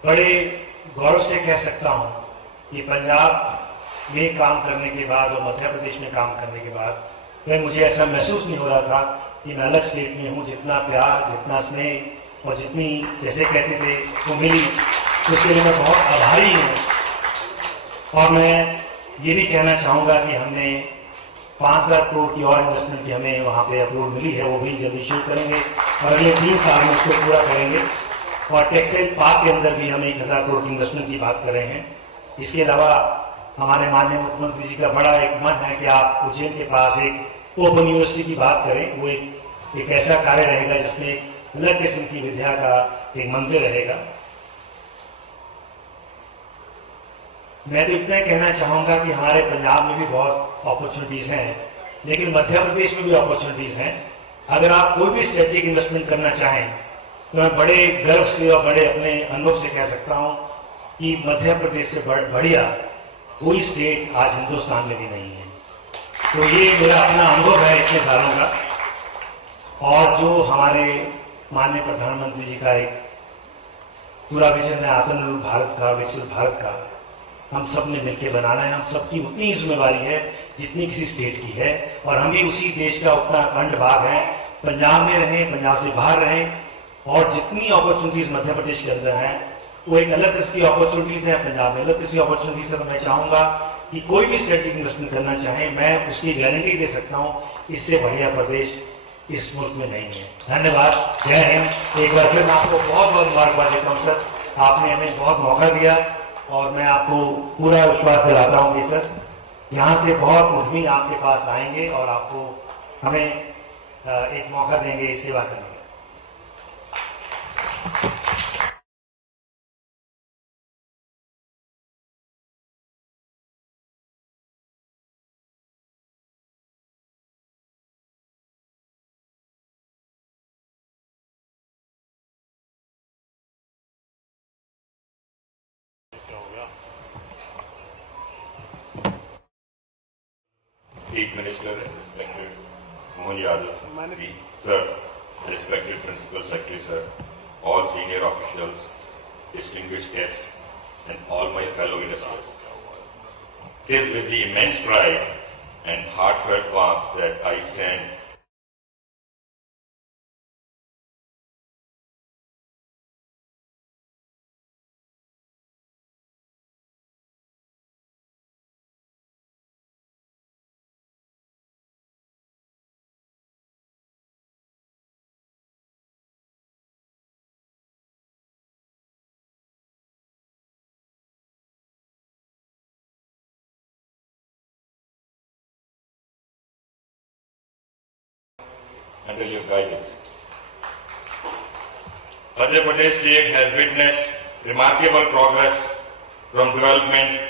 बड़े गौरव से कह सकता हूं कि पंजाब में काम करने के बाद और मध्य प्रदेश में काम करने के बाद मैं मुझे ऐसा महसूस नहीं हो रहा था कि मैं अलग स्टेट में हूं। जितना प्यार, जितना स्नेह और जितनी, जैसे कहते थे, वो मिली, उसके लिए मैं बहुत आभारी हूं। और मैं ये भी कहना चाहूँगा कि हमने 5,000 करोड़ की और इन्वेस्टमेंट की हमें वहाँ पे अप्रूवल मिली है, वो भी जल्दी शुरू करेंगे और अगले 3 साल में उसको पूरा करेंगे। और टेक्सटाइल पार्क के अंदर भी हम 1,000 करोड़ की इन्वेस्टमेंट की बात कर रहे हैं। इसके अलावा हमारे माननीय मुख्यमंत्री जी का बड़ा एक मन है कि आप उज्जैन के पास एक ओपन यूनिवर्सिटी की बात करें। वो एक ऐसा कार्य रहेगा जिसमें एक अलग किस्म की विद्या का एक मंदिर रहेगा। मैं तो इतना कहना चाहूंगा कि हमारे पंजाब में भी बहुत अपॉर्चुनिटीज हैं, लेकिन मध्य प्रदेश में भी अपॉर्चुनिटीज हैं। अगर आप कोई भी स्ट्रेटेजिक इन्वेस्टमेंट करना चाहें तो मैं बड़े गर्व से और बड़े अपने अनुभव से कह सकता हूं कि मध्य प्रदेश से बढ़िया कोई स्टेट आज हिंदुस्तान में भी नहीं है। तो ये मेरा अपना अनुभव है इतने सालों का। और जो हमारे माननीय प्रधानमंत्री जी का एक पूरा विजन है आत्मनिर्भर भारत का, विकसित भारत का, हम सब ने मिलकर बनाना है। हम सबकी उतनी ही जिम्मेवारी है जितनी किसी स्टेट की है, और हम भी उसी देश का उतना अखंड भाग है। पंजाब में रहें, पंजाब से बाहर रहें, और जितनी अपॉर्चुनिटीज मध्य प्रदेश के अंदर हैं वो एक अलग किस्म की अपॉर्चुनिटीज है, पंजाब में अलग किस्म की अपॉर्चुनिटीज है। तो मैं चाहूंगा कि कोई भी स्ट्रेटेजिक इन्वेस्टमेंट करना चाहे, मैं उसकी गारंटी दे सकता हूं, इससे बढ़िया प्रदेश इस मुल्क में नहीं है। धन्यवाद, जय हिंद। एक बार फिर मैं आपको बहुत बहुत मुबारकबाद देता हूँ सर, आपने हमें बहुत मौका दिया और मैं आपको पूरा विश्वास दिलाता हूँ कि सर यहाँ से बहुत उद्यमी आपके पास आएंगे और आपको हमें एक मौका देंगे सेवा करने का। Sir, respected Principal Secretary, sir, all senior officials, distinguished guests, and all my fellow ministers. It is with the immense pride and heartfelt warmth that I stand under your guidance. Madhya Pradesh state has witnessed remarkable progress from development,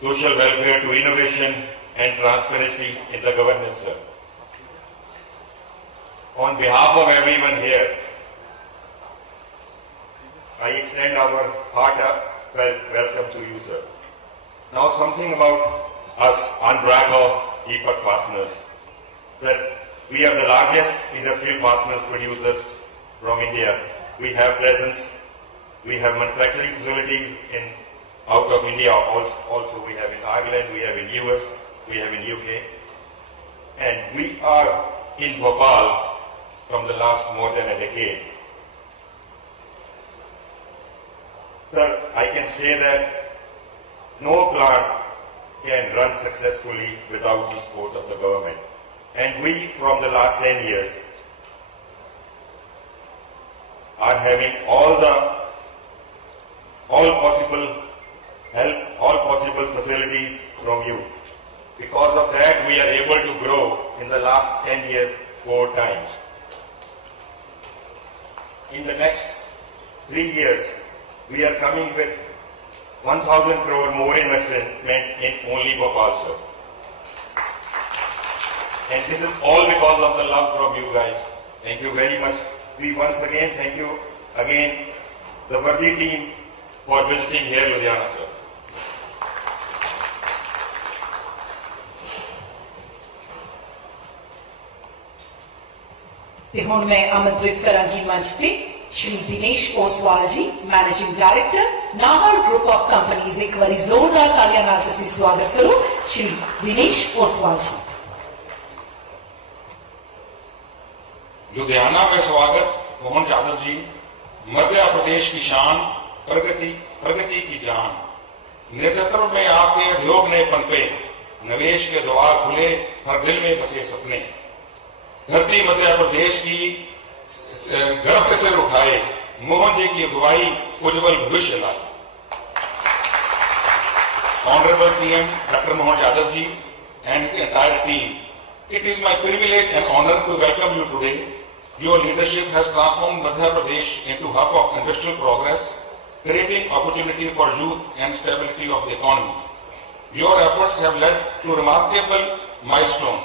social welfare to innovation and transparency in the governance, sir. On behalf of everyone here, I extend our heartfelt welcome to you, sir. Now something about us, Unbraco Deepak Fasteners. Sir, we are the largest industrial fasteners producers from India. We have presence, we have manufacturing facilities out of India also. We have in Ireland, we have in US, we have in UK. And we are in Bhopal from the last more than a decade. Sir, I can say that no plant can run successfully without the support of the government. And we, from the last 10 years, are having all possible help, all possible facilities from you. Because of that, we are able to grow in the last 10 years 4 times. In the next 3 years, we are coming with 1,000 crore more investment in only Bhopal, sir. And this is all because of the love from you guys. Thank you very much. We once again thank you again, the Vardi team, for visiting here Ludhiana, sir. ਤੇ ਹੁਣ ਮੈਂ ਆਮੰਤਰਿਤ ਕਰਾਂਗੀ ਮੰਚ ਤੇ ਸ਼੍ਰੀ ਦਿਨੇਸ਼ ਓਸਵਾਲ ਜੀ, managing director Nahar group of companies. ਇੱਕ ਵਾਰੀ ਜ਼ੋਰਦਾਰ ਤਾਲੀਆਂ ਨਾਲ ਤੁਸੀਂ ਸਵਾਗਤ ਕਰੋ ਸ਼੍ਰੀ ਦਿਨੇਸ਼ ਓਸਵਾਲ जी। लुधियाना में स्वागत मोहन यादव जी। मध्य प्रदेश की शान, प्रगति की जान। नेतृत्व में आपके उद्योग ने पनपे, निवेश के द्वार खुले, हर दिल में बसे सपने। धरती मध्य प्रदेश की गर्व से सिर उठाए, मोहन जी की अगुवाई उज्जवल भविष्य लाए। Honourable CM doctor Mohan Yadav ji and his entire team, it is my privilege and honor to welcome you today. Your leadership has transformed Madhya Pradesh into a hub of industrial progress, creating opportunity for youth and stability of the economy. Your efforts have led to remarkable milestone.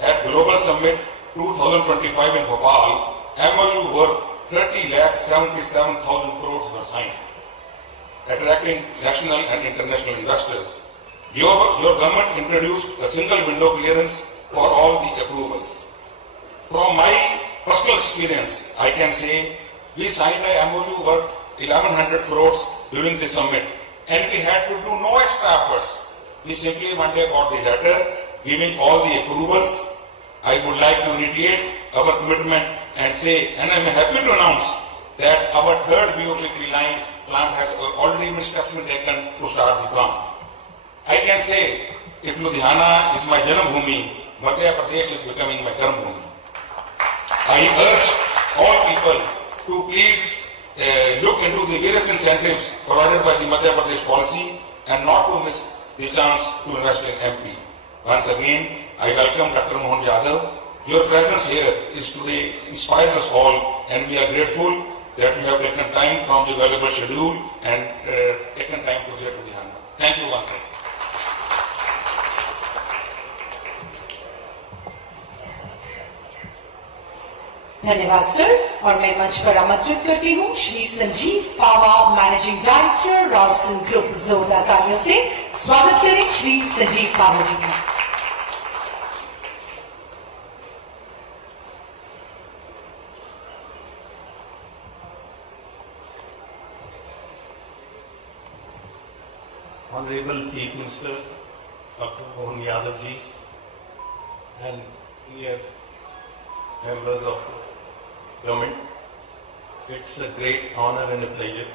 At Global Summit 2025 in Bhopal, MOU worth 30,77,000 crores were signed, attracting national and international investors. Your government introduced a single window clearance for all the approvals. From my personal experience, I can say we signed a MOU worth 1,100 crores during the summit, and we had to do no extra efforts. We simply one day got the letter giving all the approvals. I would like to reiterate our commitment and say, and I am happy to announce that our third BOPP line plant has already been steps taken to start the plant. I can say, if Ludhiana is my Janambhumi, Madhya Pradesh is becoming my Karmbhumi. I urge all people to please look into the various incentives provided by the Madhya Pradesh policy and not to miss the chance to invest in MP. Once again, I welcome Dr. Mohan Yadav. Your presence here is today inspires us all, and we are grateful that you have taken time from the valuable schedule and taken time to visit Ludhiana. Thank you once again. धन्यवाद sir. और मैं मंच पर आमंत्रित करती हूँ Shri Sanjeev Pawa, managing director रॉल्सन group. जोरदार तालियों से स्वागत करें श्री संजीव पावा जी का। Honorable Chief Minister Dr. Mohan Yadav ji, and dear members of government, it's a great honor and a pleasure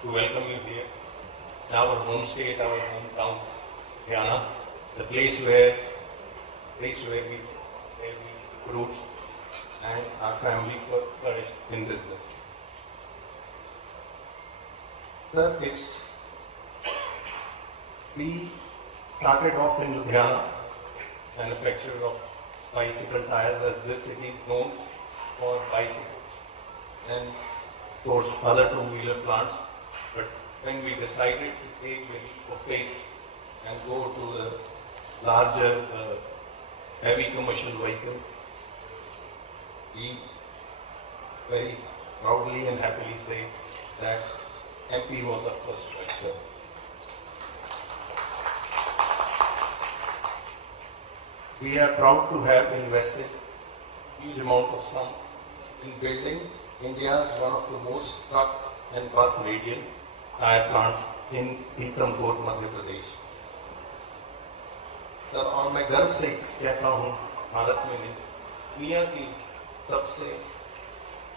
to welcome you here in our home state, our hometown, Haryana, the place where we roots and our family flourish in business. Sir, we started off in Ludhiana, manufacturer of bicycle tires, as this city is known for bicycles, and of course other two-wheeler plants. But when we decided to take the leap of faith and go to the larger heavy commercial vehicles, we very proudly and happily say that MP was the first choice. We are proud to have invested huge amount of sum in building India's one of the most truck and bus radial tire plants in Pithampur, Madhya Pradesh. Sir, और मैं गर्व से कहता हूँ, भारत में दुनिया की सबसे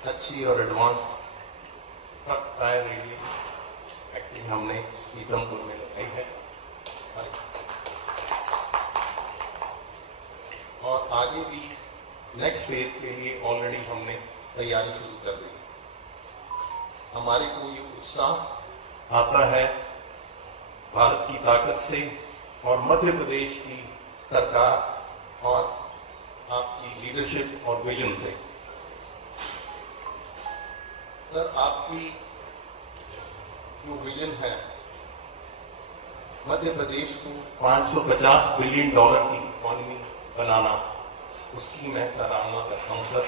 अच्छी और advance truck tyre radial factory हमने पीतमपुर में लगाई है, और आगे भी नेक्स्ट फेज के लिए ऑलरेडी हमने तैयारी शुरू कर दी। हमारे को ये उत्साह आता है भारत की ताकत से और मध्य प्रदेश की सरकार और आपकी लीडरशिप और विजन से। सर, आपकी जो विजन है मध्य प्रदेश को $550 बिलियन की इकोनॉमी बनाना, उसकी मैं सराहना करता हूं sir.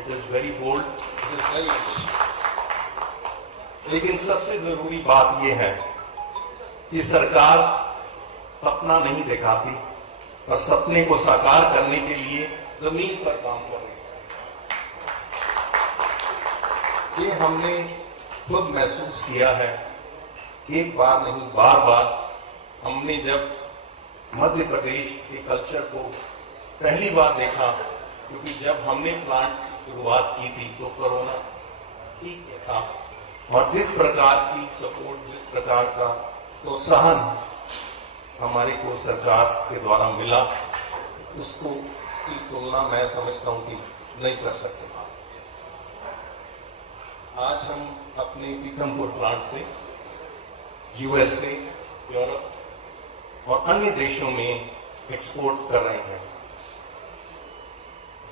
It is very bold, it is very ambitious. लेकिन सबसे जरूरी बात यह है कि सरकार सपना नहीं दिखाती और सपने को साकार करने के लिए जमीन पर काम कर रही है। ये हमने खुद महसूस किया है, एक बार नहीं बार बार। हमने जब मध्य प्रदेश के कल्चर को पहली बार देखा, क्योंकि जब हमने प्लांट की शुरुआत की थी तो कोरोना ठीक था, और जिस प्रकार की सपोर्ट, जिस प्रकार का प्रोत्साहन हमारे को सरकार के द्वारा मिला, उसको की तुलना मैं समझता हूं कि नहीं कर सकते। आज हम अपने पीथमपुर प्लांट से यूएसए, यूरोप और अन्य देशों में एक्सपोर्ट कर रहे हैं।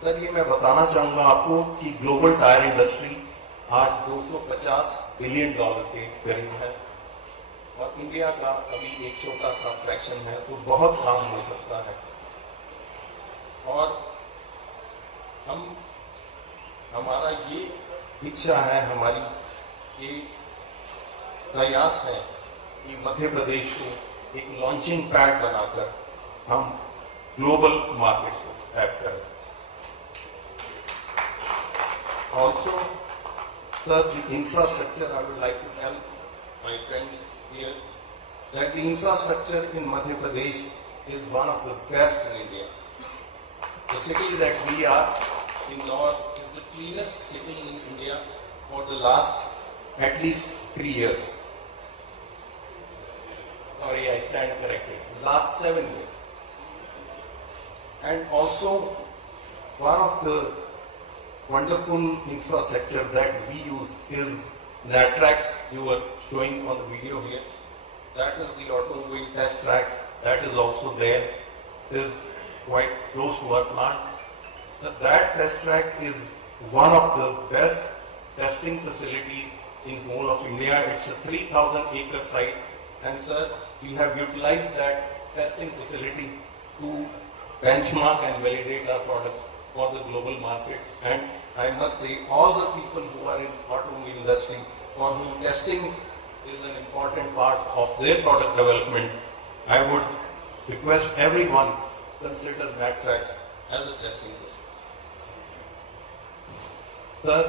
सर, ये मैं बताना चाहूंगा आपको कि ग्लोबल टायर इंडस्ट्री आज $250 बिलियन के करीब है, और इंडिया का अभी एक छोटा सा फ्रैक्शन है, तो बहुत काम हो सकता है। और हमारा ये इच्छा है, हमारी ये प्रयास है कि मध्य प्रदेश को एक लॉन्चिंग पैड बनाकर हम ग्लोबल मार्केट को टैप करें। Also, sir, the infrastructure, I would like to tell my friends here that the infrastructure in Madhya Pradesh is one of the best in India. The city that we are in North is the cleanest city in India for the last at least 3 years. Sorry, I stand corrected. The last 7 years. And also, one of the wonderful infrastructure that we use is the tracks you were showing on the video here. That is the automobile test tracks. That is also there. It is quite close to our plant. That test track is one of the best testing facilities in whole of India. It's a 3,000-acre site, and sir, we have utilized that testing facility to benchmark and validate our products for the global market. And I must say, all the people who are in automobile industry, for whom testing is an important part of their product development, I would request everyone consider Matrax as a testing system. Sir,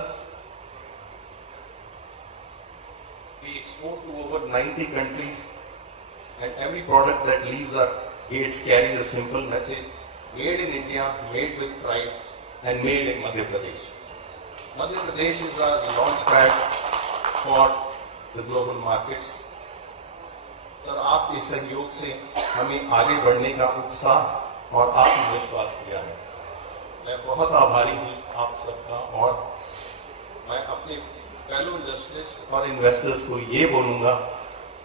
we export to over 90 countries, and every product that leaves our gates carries a simple message: made in India, made with pride, and made in Madhya Pradesh. Madhya Pradesh is our launch pad for the global markets. और आपके सहयोग से हमें आगे बढ़ने का उत्साह और आत्मविश्वास दिया है। मैं बहुत आभारी हूँ आप सबका, और मैं अपने फेलो इंडस्ट्रियलिस्ट और इन्वेस्टर्स को ये बोलूँगा,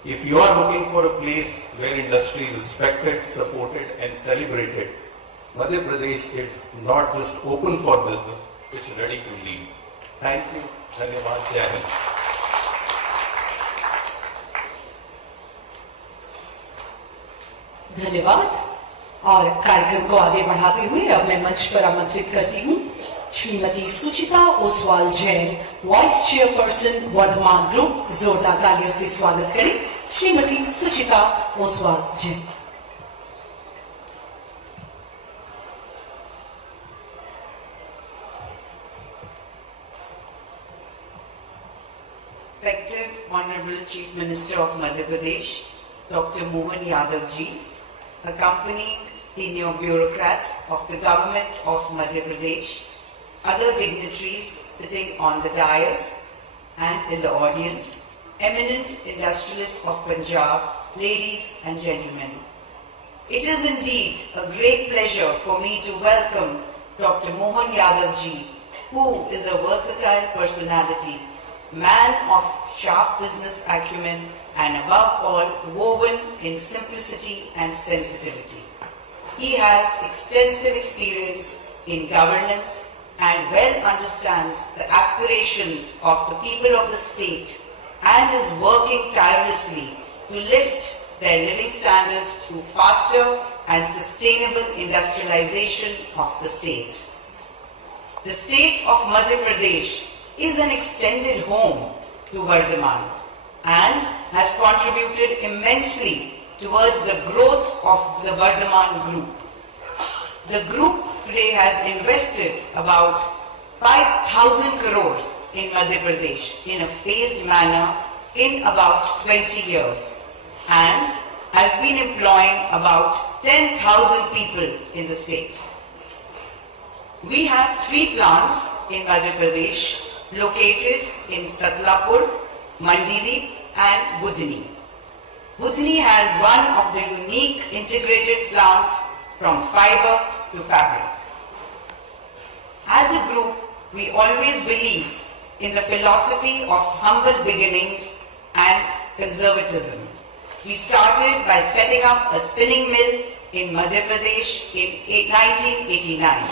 if you are looking for a place where industry is respected, supported and celebrated, Madhya Pradesh is not just open for business, it's ready to lead. Thank you. धन्यवाद। जय हिंद। धन्यवाद। और कार्यक्रम को आगे बढ़ाते हुए अब मैं मंच पर आमंत्रित करती हूँ Shrimati Suchita Oswal Jain, vice chairperson Vardhman group. जोरदार तालियों से स्वागत करें Shrimati Suchita Oswal Jain. Respected Honorable Chief Minister of Madhya Pradesh, Dr. Mohan Yadav ji, accompanying senior bureaucrats of the government of Madhya Pradesh, other dignitaries sitting on the dais and in the audience, eminent industrialists of Punjab, ladies and gentlemen. It is indeed a great pleasure for me to welcome Dr. Mohan Yadav ji, who is a versatile personality, man of sharp business acumen, and above all, woven in simplicity and sensitivity. He has extensive experience in governance and well understands the aspirations of the people of the state and is working tirelessly to lift their living standards through faster and sustainable industrialization of the state. The state of Madhya Pradesh is an extended home to Vardhaman and has contributed immensely towards the growth of the Vardhaman Group. The group today has invested about 5,000 crores in Madhya Pradesh in a phased manner in about 20 years and has been employing about 10,000 people in the state. We have 3 plants in Madhya Pradesh located in Satlapur, Mandideep and Budni. Budni has one of the unique integrated plants from fiber to fabric. As a group, we always believe in the philosophy of humble beginnings and conservatism. We started by setting up a spinning mill in Madhya Pradesh in 1989.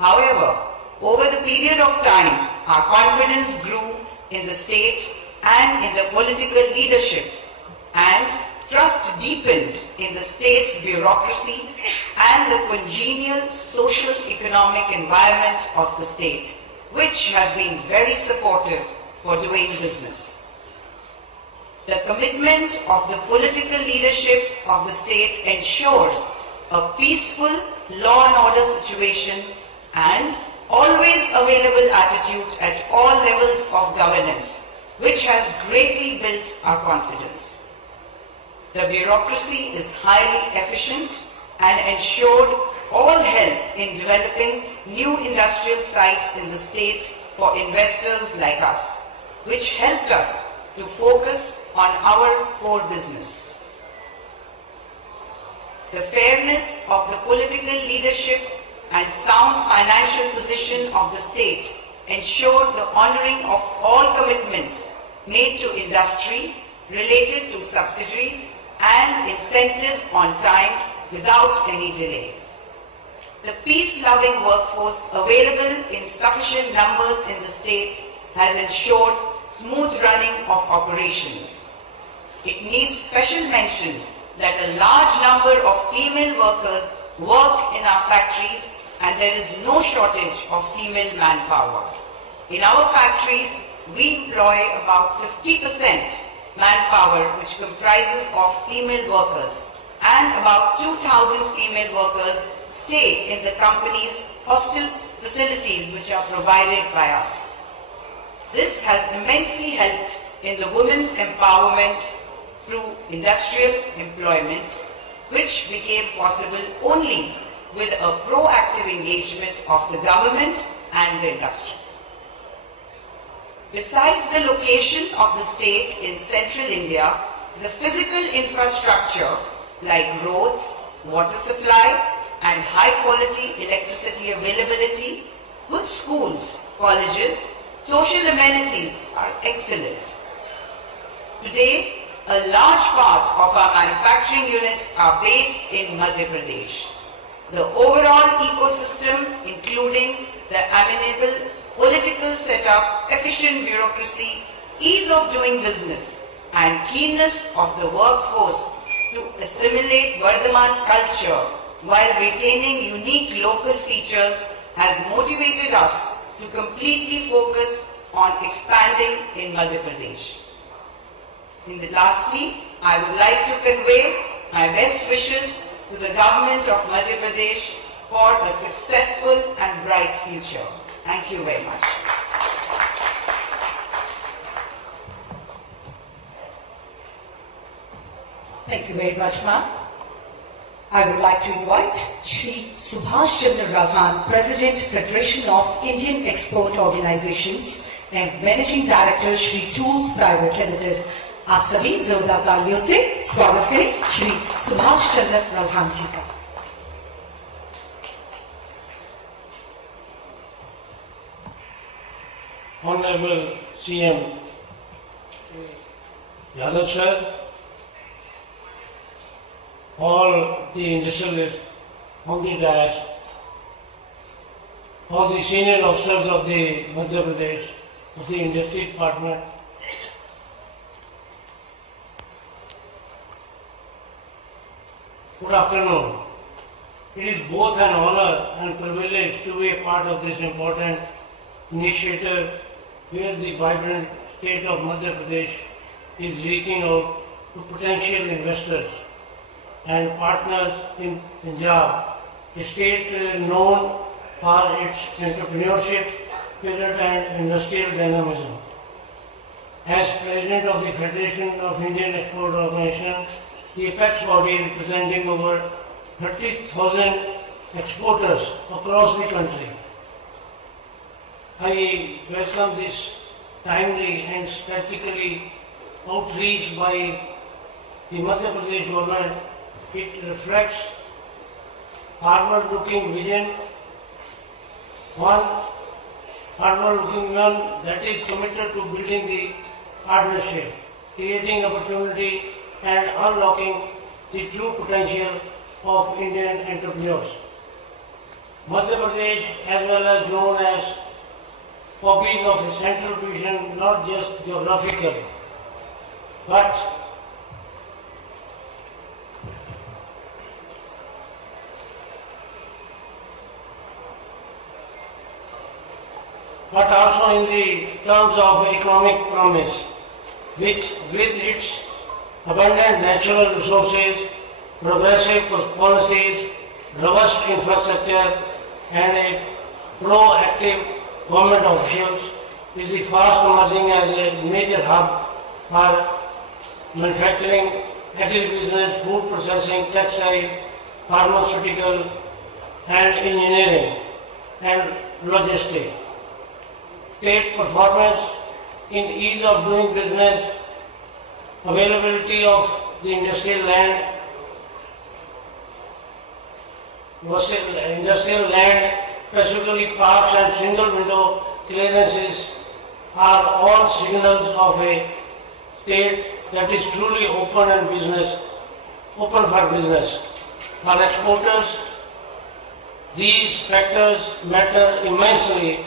However, over the period of time, our confidence grew in the state and in the political leadership, and trust deepened in the state's bureaucracy and the congenial social economic environment of the state, which has been very supportive for doing business. The commitment of the political leadership of the state ensures a peaceful law and order situation and always available attitude at all levels of governance, which has greatly built our confidence. The bureaucracy is highly efficient and ensured all help in developing new industrial sites in the state for investors like us, which helped us to focus on our core business. The fairness of the political leadership and sound financial position of the state ensured the honoring of all commitments made to industry related to subsidies and incentives on time without any delay. The peace-loving workforce available in sufficient numbers in the state has ensured smooth running of operations. It needs special mention that a large number of female workers work in our factories and there is no shortage of female manpower. In our factories, we employ about 50% manpower, which comprises of female workers, and about 2,000 female workers stay in the company's hostel facilities which are provided by us. This has immensely helped in the women's empowerment, through industrial employment, which became possible only with a proactive engagement of the government and the industry. Besides the location of the state in central India, the physical infrastructure like roads, water supply, and high-quality electricity availability, good schools, colleges, social amenities are excellent. Today, a large part of our manufacturing units are based in Madhya Pradesh. The overall ecosystem, including the amenable political setup, efficient bureaucracy, ease of doing business, and keenness of the workforce to assimilate Vardhaman culture while retaining unique local features has motivated us to completely focus on expanding in Madhya Pradesh. Lastly, I would like to convey my best wishes to the government of Madhya Pradesh for a successful and bright future. Thank you very much. Thank you very much, ma'am. I would like to invite Shri Subhash Chandra Ralhan, President, Federation of Indian Export Organizations and Managing Director, Shri Tools Private Limited. आप सभी जोरदार तालियों से स्वागत करें श्री सुभाष चंद्र रल्हान जी का। Honorable CM Yadav sir, all the industrialists on the dais, all the senior officers of the Madhya Pradesh, of the industry department, good afternoon. It is both an honor and privilege to be a part of this important initiative where the vibrant state of Madhya Pradesh is reaching out to potential investors and partners in Punjab, a state known for its entrepreneurship, spirit and industrial dynamism. As President of the Federation of Indian Export Organization, the apex body representing over 30,000 exporters across the country, I welcome this timely and strategically outreach by the Madhya Pradesh government. It reflects forward-looking vision, one that is committed to building the partnership, creating opportunity and unlocking the true potential of Indian entrepreneurs. Madhya Pradesh, as well as known as copies of a central vision, not just geographical, but also in the terms of economic promise, which with its abundant natural resources, progressive policies, robust infrastructure, and a proactive government officials, is the fast emerging as a major hub for manufacturing, agribusiness, food processing, textile, pharmaceutical, and engineering, and logistics. State performance in ease of doing business, availability of the industrial land, specifically parks and single window clearances are all signals of a state that is truly open for business. For exporters, these factors matter immensely.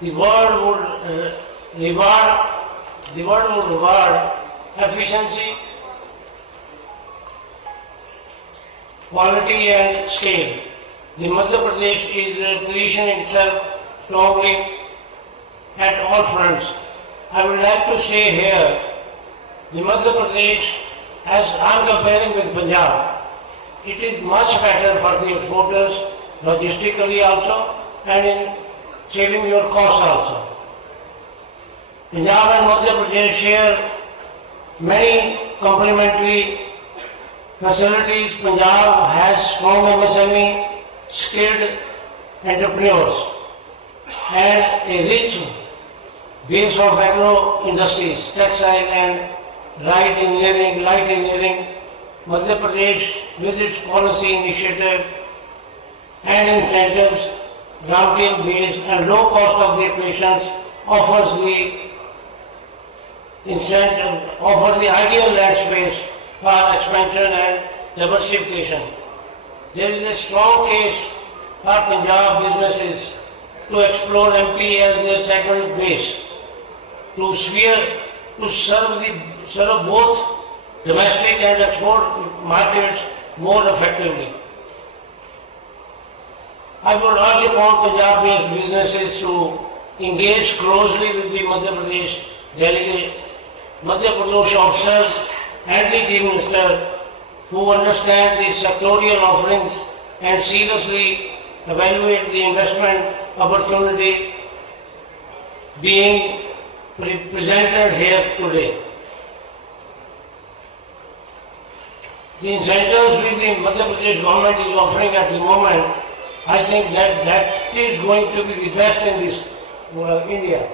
The world would reward efficiency, quality and scale. The Madhya Pradesh is positioning itself strongly at all fronts. I would like to say here, the Madhya Pradesh, as I am comparing with Punjab, it is much better for the exporters, logistically also, and in saving your costs also. Punjab and Madhya Pradesh share many complementary facilities, Punjab has strong MSME, skilled entrepreneurs, and a rich base of agro industries, textile and light engineering. Madhya Pradesh, with its policy initiative and incentives, granting-based and low cost of the operations, offers the ideal land space for expansion and diversification. There is a strong case for Punjab businesses to explore MP as their second base, to serve both domestic and export markets more effectively. I would urge upon Punjab-based businesses to engage closely with the Madhya Pradesh delegate, Madhya Pradesh officers and the Chief Minister, who understand the sectorial offerings and seriously evaluate the investment opportunity being presented here today. The incentives which the Madhya Pradesh government is offering at the moment, I think that is going to be the best in this India.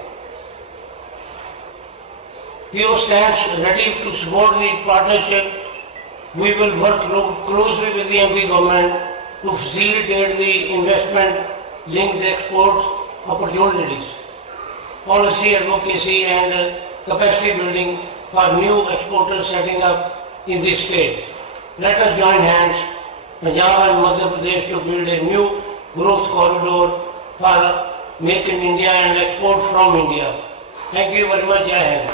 PO stands ready to support the partnership. We will work closely with the MP government to facilitate the investment-linked export opportunities, policy advocacy and capacity building for new exporters setting up in this state. Let us join hands, Punjab and Madhya Pradesh, to build a new growth corridor for Make in India and export from India. Thank you very much. Jai Hind.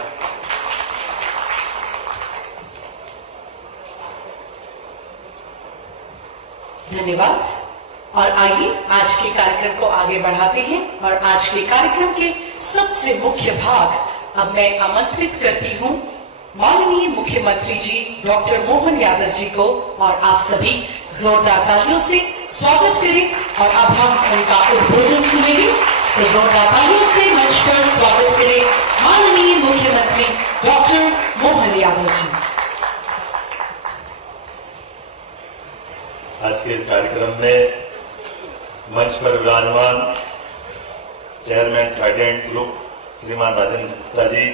धन्यवाद। और आइए आज के कार्यक्रम को आगे बढ़ाते हैं और आज के कार्यक्रम के सबसे मुख्य भाग अब मैं आमंत्रित करती हूं माननीय मुख्यमंत्री जी डॉक्टर मोहन यादव जी को, और आप सभी जोरदार तालियों से स्वागत करें। और अब हम उनका उद्बोधन सुनेंगे, तो जोरदार तालियों से मंच पर स्वागत करें माननीय मुख्यमंत्री डॉक्टर मोहन यादव जी। आज के इस कार्यक्रम में मंच पर विराजमान chairman Trident group Shriman Rajendra Gupta ji,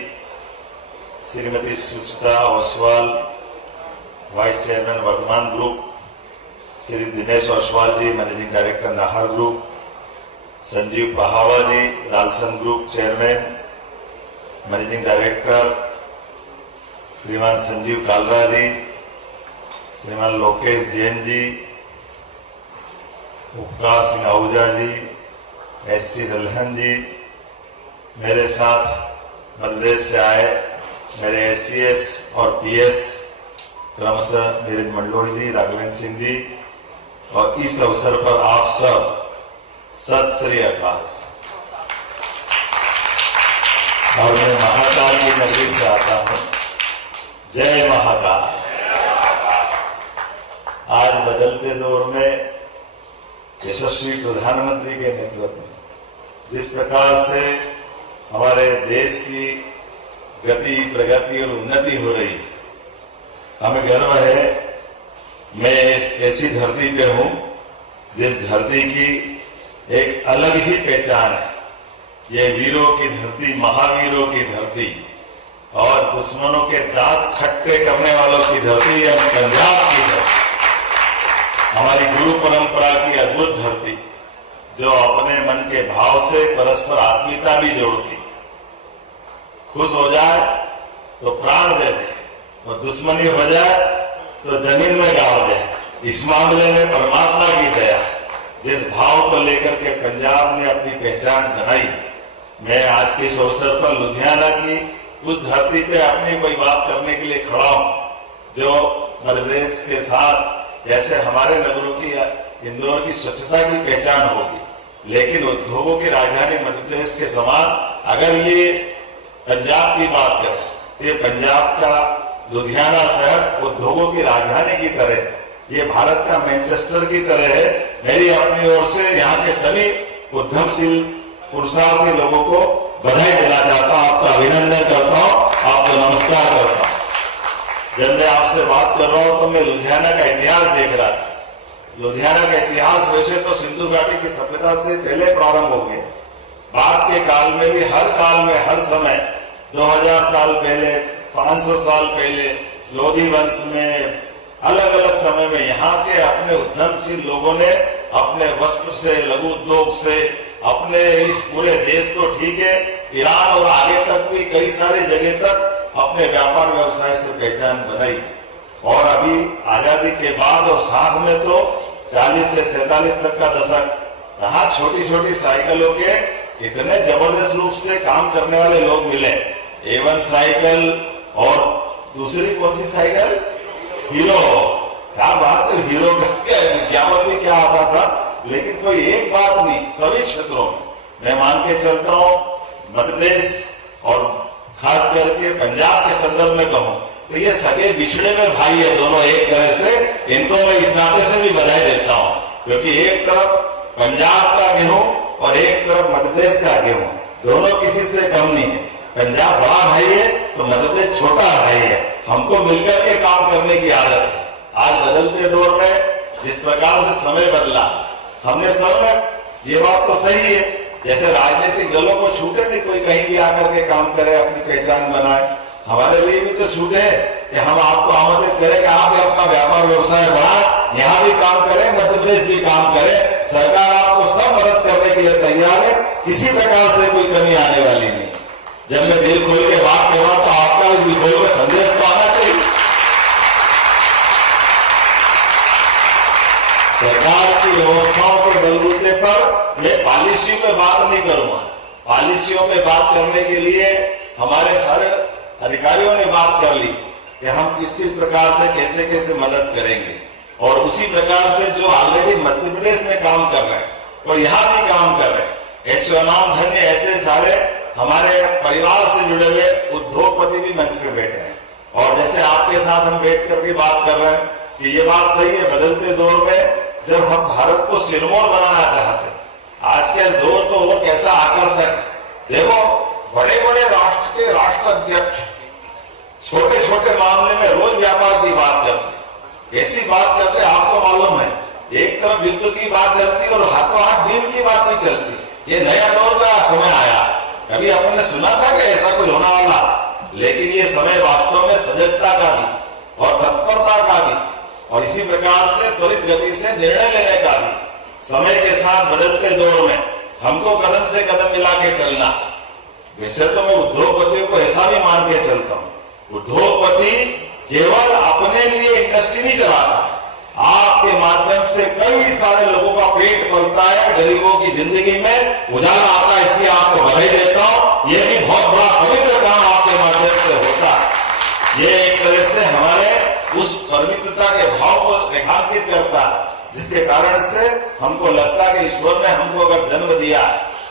Shrimati Suchita Oswal, vice chairman Vardhman group, Shri Dinesh Oswal ji, managing director Nahar group, Sanjeev Pahwa ji, Lalson group chairman, managing director Shriman Sanjeev Kalra जी, श्रीमान लोकेश जैन जी, उपकार सिंह आहूजा जी, एससी दलहन जी, मेरे साथ मध्यप्रदेश से आए मेरे एससीएस और पीएस क्रमशः नीरज मंडोई जी, राघवेंद्र सिंह जी, और इस अवसर पर आप सब सत श्री अकाल। और मैं महाकाल की नगरी से आता हूं, जय महाकाल। आज बदलते दौर में यशस्वी प्रधानमंत्री के नेतृत्व में जिस प्रकार से हमारे देश की गति, प्रगति और उन्नति हो रही, हमें गर्व है। मैं ऐसी धरती पे हूं जिस धरती की एक अलग ही पहचान है। ये वीरों की धरती, महावीरों की धरती और दुश्मनों के दांत खट्टे करने वालों की धरती है पंजाब की धरती। हमारी गुरु परंपरा की अद्भुत धरती, जो अपने मन के भाव से परस्पर आत्मीयता भी जोड़ती, खुश हो जाए तो प्राण दे दे, और दुश्मनी हो जाए तो जमीन में गाड़ दे। इस मामले में परमात्मा की दया, जिस भाव को लेकर के पंजाब ने अपनी पहचान बनाई। मैं आज के इस अवसर पर लुधियाना की उस धरती पे अपनी कोई बात करने के लिए खड़ा हूं, जो मध्य प्रदेश के साथ जैसे हमारे नगरों की इंदौर की स्वच्छता की पहचान होगी, लेकिन उद्योगों की राजधानी मध्य प्रदेश के समान अगर ये पंजाब की बात करें तो ये पंजाब का लुधियाना शहर उद्योगों की राजधानी की तरह, ये भारत का मैनचेस्टर की तरह है। मेरी अपनी ओर से यहाँ के सभी उद्यमशील पुरुषार्थी लोगों को बधाई देना चाहता हूँ, आपका अभिनंदन करता हूँ, आपको नमस्कार करता हूँ। जब मैं आपसे बात कर रहा हूं तो मैं लुधियाना का इतिहास देख रहा था। लुधियाना का इतिहास वैसे तो सिंधु घाटी की सभ्यता से पहले प्रारंभ हो गया। बाद के काल में भी हर काल में हर समय 2000 साल पहले, 500 साल पहले, लोधी वंश में अलग अलग समय में यहाँ के अपने उद्यमशील लोगों ने अपने वस्त्र से, लघु उद्योग से अपने इस पूरे देश को, ठीक है, ईरान और आगे तक भी कई सारी जगह तक अपने व्यापार व्यवसाय से पहचान बनाई। और अभी आजादी के बाद और साथ में तो 40 से 47 तक का दशक, कहा छोटी छोटी साइकिलों के इतने जबरदस्त रूप से काम करने वाले लोग मिले। A1 साइकिल और दूसरी कौन सी साइकिल, हीरो। क्या बात है, हीरो का विज्ञापन भी क्या आता था, लेकिन कोई एक बात नहीं, सभी क्षेत्रों में मैं मान के चलता हूँ। मध्य प्रदेश और खास करके पंजाब के संदर्भ में कहूँ तो ये सगे बिछड़े में भाई है दोनों एक तरह से। इनको मैं इस नाते से भी बधाई देता हूँ, क्योंकि एक तरफ पंजाब का गेहूं और एक तरफ मध्य प्रदेश का गेहूं, दोनों किसी से कम नहीं है। पंजाब बड़ा भाई है तो मध्य प्रदेश छोटा भाई है। हमको मिलकर के काम करने की आदत है। आज बदलते दौर में जिस प्रकार से समय बदला, हमने सब, ये बात तो सही है, जैसे राजनीतिक दलों को छूटे थी कोई कहीं भी आकर के काम करे, अपनी पहचान बनाए, हमारे लिए भी तो छूट है कि हम आपको आमंत्रित करें कि आप भी अपना व्यापार व्यवसाय बढ़ाएं, यहाँ भी काम करें, मध्य प्रदेश भी काम करे। सरकार आपको सब मदद करने के लिए तैयार है, किसी प्रकार से कोई कमी आने वाली नहीं। जब मैं दिल खोल के बात कर रहा हूं तो आपका भी दिल खोल के संदेश तो आना चाहिए। सरकार की व्यवस्थाओं के बलबूते पर मैं पॉलिसी में बात नहीं करूंगा। पॉलिसियों में बात करने के लिए हमारे सारे अधिकारियों ने बात कर ली कि हम किस किस प्रकार से कैसे कैसे मदद करेंगे, और उसी प्रकार से जो ऑलरेडी मध्य प्रदेश में काम कर रहे हैं और यहाँ भी काम कर रहे हैं, ऐसे नाम धन्य ऐसे सारे हमारे परिवार से जुड़े हुए उद्योगपति भी मंच पे बैठे हैं। और जैसे आपके साथ हम बैठ करके बात कर रहे हैं कि ये बात सही है, बदलते दौर में जब हम भारत को सिरमौर बनाना चाहते हैं, आज के दौर तो वो कैसा आकर्षक है। देखो, बड़े बड़े राष्ट्र के राष्ट्राध्यक्ष छोटे छोटे मामले में रोज व्यापार की बात करते, कैसी बात करते आपको मालूम है। एक तरफ युद्ध की बात चलती और हाथों हाथ डील की बात नहीं चलती। ये नया दौर का समय आया, कभी आपने सुना था कि ऐसा कुछ होने वाला, लेकिन ये समय वास्तव में सजगता का भी और तत्परता का भी और इसी प्रकार से त्वरित गति से निर्णय लेने का भी, समय के साथ बदलते दौर में हमको कदम से कदम मिला के चलना। वैसे तो मैं उद्योगपतियों को ऐसा भी मान के चलता हूँ, उद्योगपति केवल अपने लिए इंडस्ट्री नहीं चलाता, आपके माध्यम से कई सारे लोगों का पेट पलता है, गरीबों की जिंदगी में उजाला आता है। इसलिए आपको बधाई देता हूँ, ये भी बहुत बड़ा पवित्र काम आपके माध्यम से होता है। ये एक तरह से हमारे उस पवित्रता के भाव को रेखांकित करता है, जिसके कारण से हमको लगता है कि ईश्वर ने हमको अगर जन्म दिया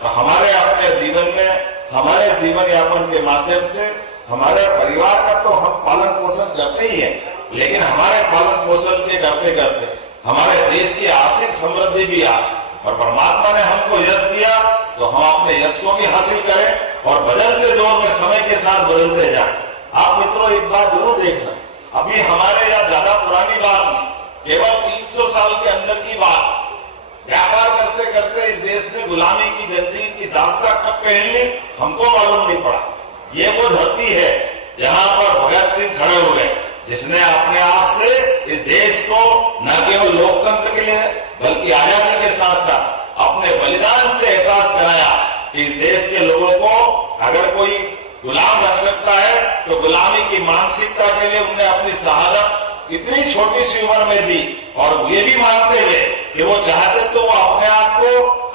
तो हमारे अपने जीवन में, हमारे जीवन यापन के माध्यम से हमारे परिवार का तो हम पालन पोषण करते ही है, लेकिन हमारे पालन पोषण के करते करते हमारे देश की आर्थिक समृद्धि भी आ, और परमात्मा ने हमको यश दिया तो हम अपने यश को भी हासिल करें और बदलते दौर में समय के साथ बदलते जाएं। आप मित्रों एक बात जरूर देखना, अभी हमारे यहाँ ज्यादा पुरानी बात नहीं, केवल 300 साल के अंदर की बात। व्यापार करते करते इस देश ने गुलामी की जंजीर की दास्तां कब पहन ली हमको मालूम नहीं पड़ा। ये वो धरती है जहाँ पर भगत सिंह खड़े हो गए, जिसने अपने आप से इस देश को न केवल लोकतंत्र के लिए बल्कि आजादी के साथ साथ अपने बलिदान से एहसास कराया कि इस देश के लोगों को अगर कोई गुलाम रख सकता है तो गुलामी की मानसिकता के लिए उन्होंने अपनी शहादत इतनी छोटी सी उम्र में दी, और ये भी मानते हुए कि वो चाहते तो वो अपने आप को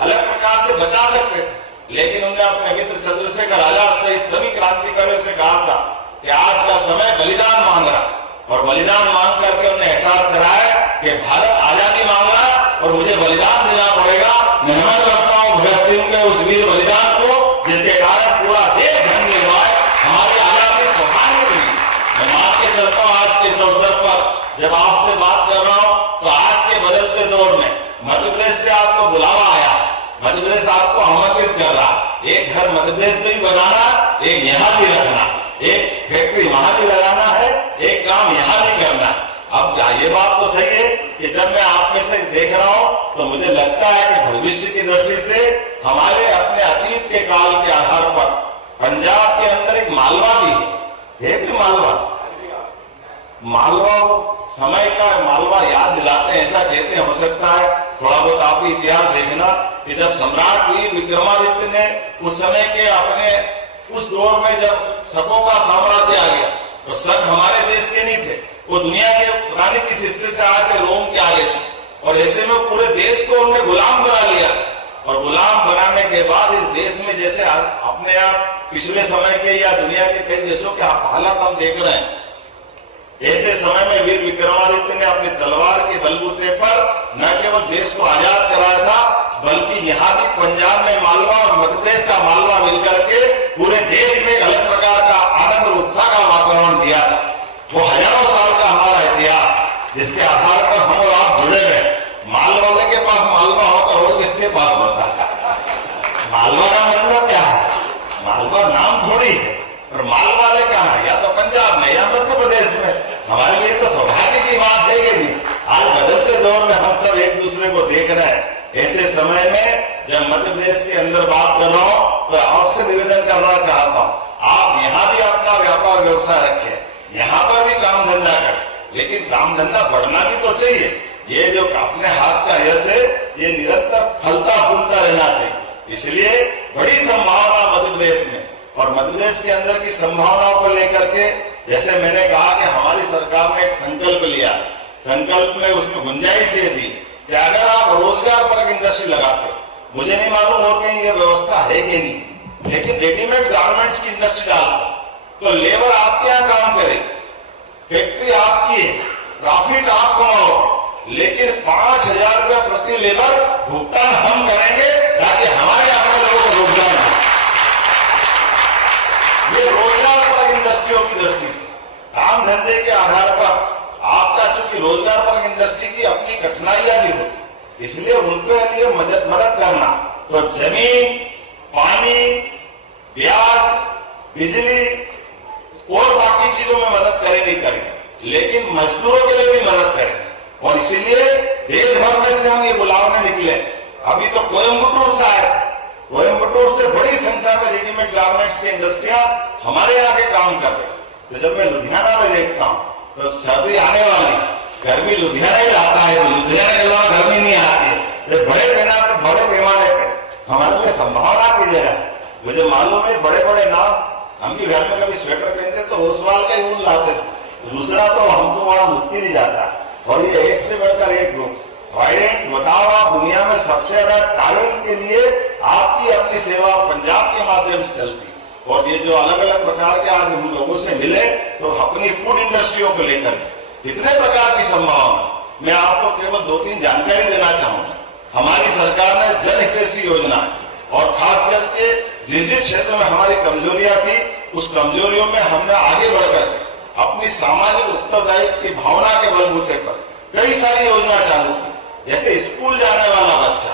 अलग प्रकार से बचा सकते थे, लेकिन उन्होंने अपने मित्र चंद्रशेखर आजाद सहित सभी क्रांतिकारियों से कहा था कि आज का समय बलिदान मांग रहा, और बलिदान मांग करके उन्हें एहसास कराया कि भारत आजादी मांग रहा और मुझे बलिदान देना पड़ेगा। मैं नमन करता हूँ भगत सिंह के उस वीर बलिदान को, जिसके कारण पूरा देश धन्य हुआ है, हमारी आजादी सौभाग्य मिली। मैं मान के चलता हूँ आज के इस अवसर पर जब आपसे बात कर रहा हूँ तो आज के बदलते दौर में मध्य प्रदेश से आपको बुलावा आया, मध्य प्रदेश आपको आमंत्रित कर रहा, एक घर मध्य प्रदेश में भी बनाना, एक यहाँ भी रखना। एक फैक्ट्री वहां भी लगाना है, एक काम यहाँ भी करना है। अब ये बात तो सही है कि जब मैं आप में से देख रहा हूं तो मुझे लगता है कि भविष्य की दृष्टि से हमारे अपने अतीत के काल के आधार पर पंजाब के अंदर एक मालवा भी है भी मालवा समय का मालवा याद दिलाते हैं, ऐसा कहते हैं। हो सकता है थोड़ा बहुत आप भी इतिहास देखना कि जब सम्राट वीर विक्रमादित्य ने उस समय के अपने उस दौर में जब शकों का साम्राज्य आ गया तो शक हमारे देश के नहीं थे, वो दुनिया के पुराने किस हिस्से से आए थे, रोम के आगे से, और ऐसे में पूरे देश को उन्होंने गुलाम बना लिया। और गुलाम बनाने के बाद इस देश में जैसे अपने आप पिछले समय के या दुनिया के कई देशों के हालात हम देख रहे हैं, ऐसे समय में वीर विक्रमादित्य ने अपनी तलवार के बलबूते पर न केवल देश को आजाद कराया था, बल्कि यहाँ भी पंजाब में मालवा और मध्य प्रदेश का मालवा मिलकर के पूरे देश में एक अलग प्रकार का आनंद और उत्साह का वातावरण दिया था। वो हजारों साल का हमारा इतिहास जिसके आधार पर हम और आप जुड़े हुए। माल वाले के पास मालवा होता और किसके पास होता है? मालवा का मतलब क्या है? मालवा नाम थोड़ी है, और माल वाले कहाँ है? या तो पंजाब में या मध्य प्रदेश में। हमारे लिए तो सौभाग्य की बात है कि नहीं, आज बदलते दौर में हम सब एक दूसरे को देख रहे हैं। ऐसे समय में जब मध्य प्रदेश के अंदर बात कर रहा हूँ तो आपसे निवेदन करना चाहता हूँ, आप यहाँ भी अपना व्यापार व्यवसाय रखें, यहाँ पर भी काम धंधा करें, लेकिन काम धंधा बढ़ना भी तो चाहिए। ये जो अपने हाथ का यश है ये निरंतर फलता फूलता रहना चाहिए। इसलिए बड़ी संभावना मध्य प्रदेश में, और मध्य प्रदेश के अंदर की संभावनाओं को लेकर के जैसे मैंने कहा कि हमारी सरकार ने एक संकल्प लिया, संकल्प में उसमें गुंजाइश ये थी कि अगर आप रोजगार पर इंडस्ट्री लगाते, मुझे नहीं मालूम और कहीं ये व्यवस्था है कि नहीं, लेकिन रेडीमेड गारमेंट्स की इंडस्ट्री डालते तो लेबर आपके यहाँ काम करे, फैक्ट्री आपकी है, प्रॉफिट आप कमाओ, लेकिन 5,000 रुपया प्रति लेबर भुगतान हम करेंगे ताकि हमारे अपने लोगों को रोजगार मिले। ये रोजगार पर इंडस्ट्रियों की दृष्टि से काम धंधे के आधार पर आपका चूंकि रोजगार पर इंडस्ट्री की अपनी कठिनाइयां भी होती, इसलिए उनके लिए मदद करना। तो जमीन, पानी, ब्याज, बिजली और बाकी चीजों में मदद करेंगे लेकिन मजदूरों के लिए भी मदद करें। और इसीलिए देश भर में से हम ये बुलावने निकले। अभी तो कोयम्बटूर से आए थे, कोयम्बटूर से बड़ी संख्या में रेडीमेड गारमेंट्स की इंडस्ट्रियां हमारे यहाँ के काम कर रहे। तो जब मैं लुधियाना में देखता हूँ तो सर्दी आने वाली, गर्मी लुधियाना ही आता है, तो लुधियाना के अलावा गर्मी नहीं आती है। बड़े पैमाने पे हमारे लिए संभावना की जगह है। मुझे मालूम है बड़े बड़े नाम, हम भी घर में कभी स्वेटर पहनते तो ओसवाल का ही ऊन लाते थे, दूसरा तो हमको बड़ा मुश्किल ही जाता। और ये एक से बढ़कर एक ग्रुप वायरेंट बताओ, आप दुनिया में सबसे ज्यादा टावल के लिए आपकी अपनी सेवा पंजाब के माध्यम से चलती। और ये जो अलग अलग प्रकार के आज हम लोगों से मिले तो अपनी फूड इंडस्ट्रियों को लेकर कितने प्रकार की संभावना, मैं आपको केवल 2-3 जानकारी देना चाहूंगा। हमारी सरकार ने जन हितैषी योजना और खास करके जिस क्षेत्र में हमारी कमजोरियां थी उस कमजोरियों में हमने आगे बढ़कर अपनी सामाजिक उत्तरदायित्व की भावना के बलबूते पर कई सारी योजना चालू की। जैसे स्कूल जाने वाला बच्चा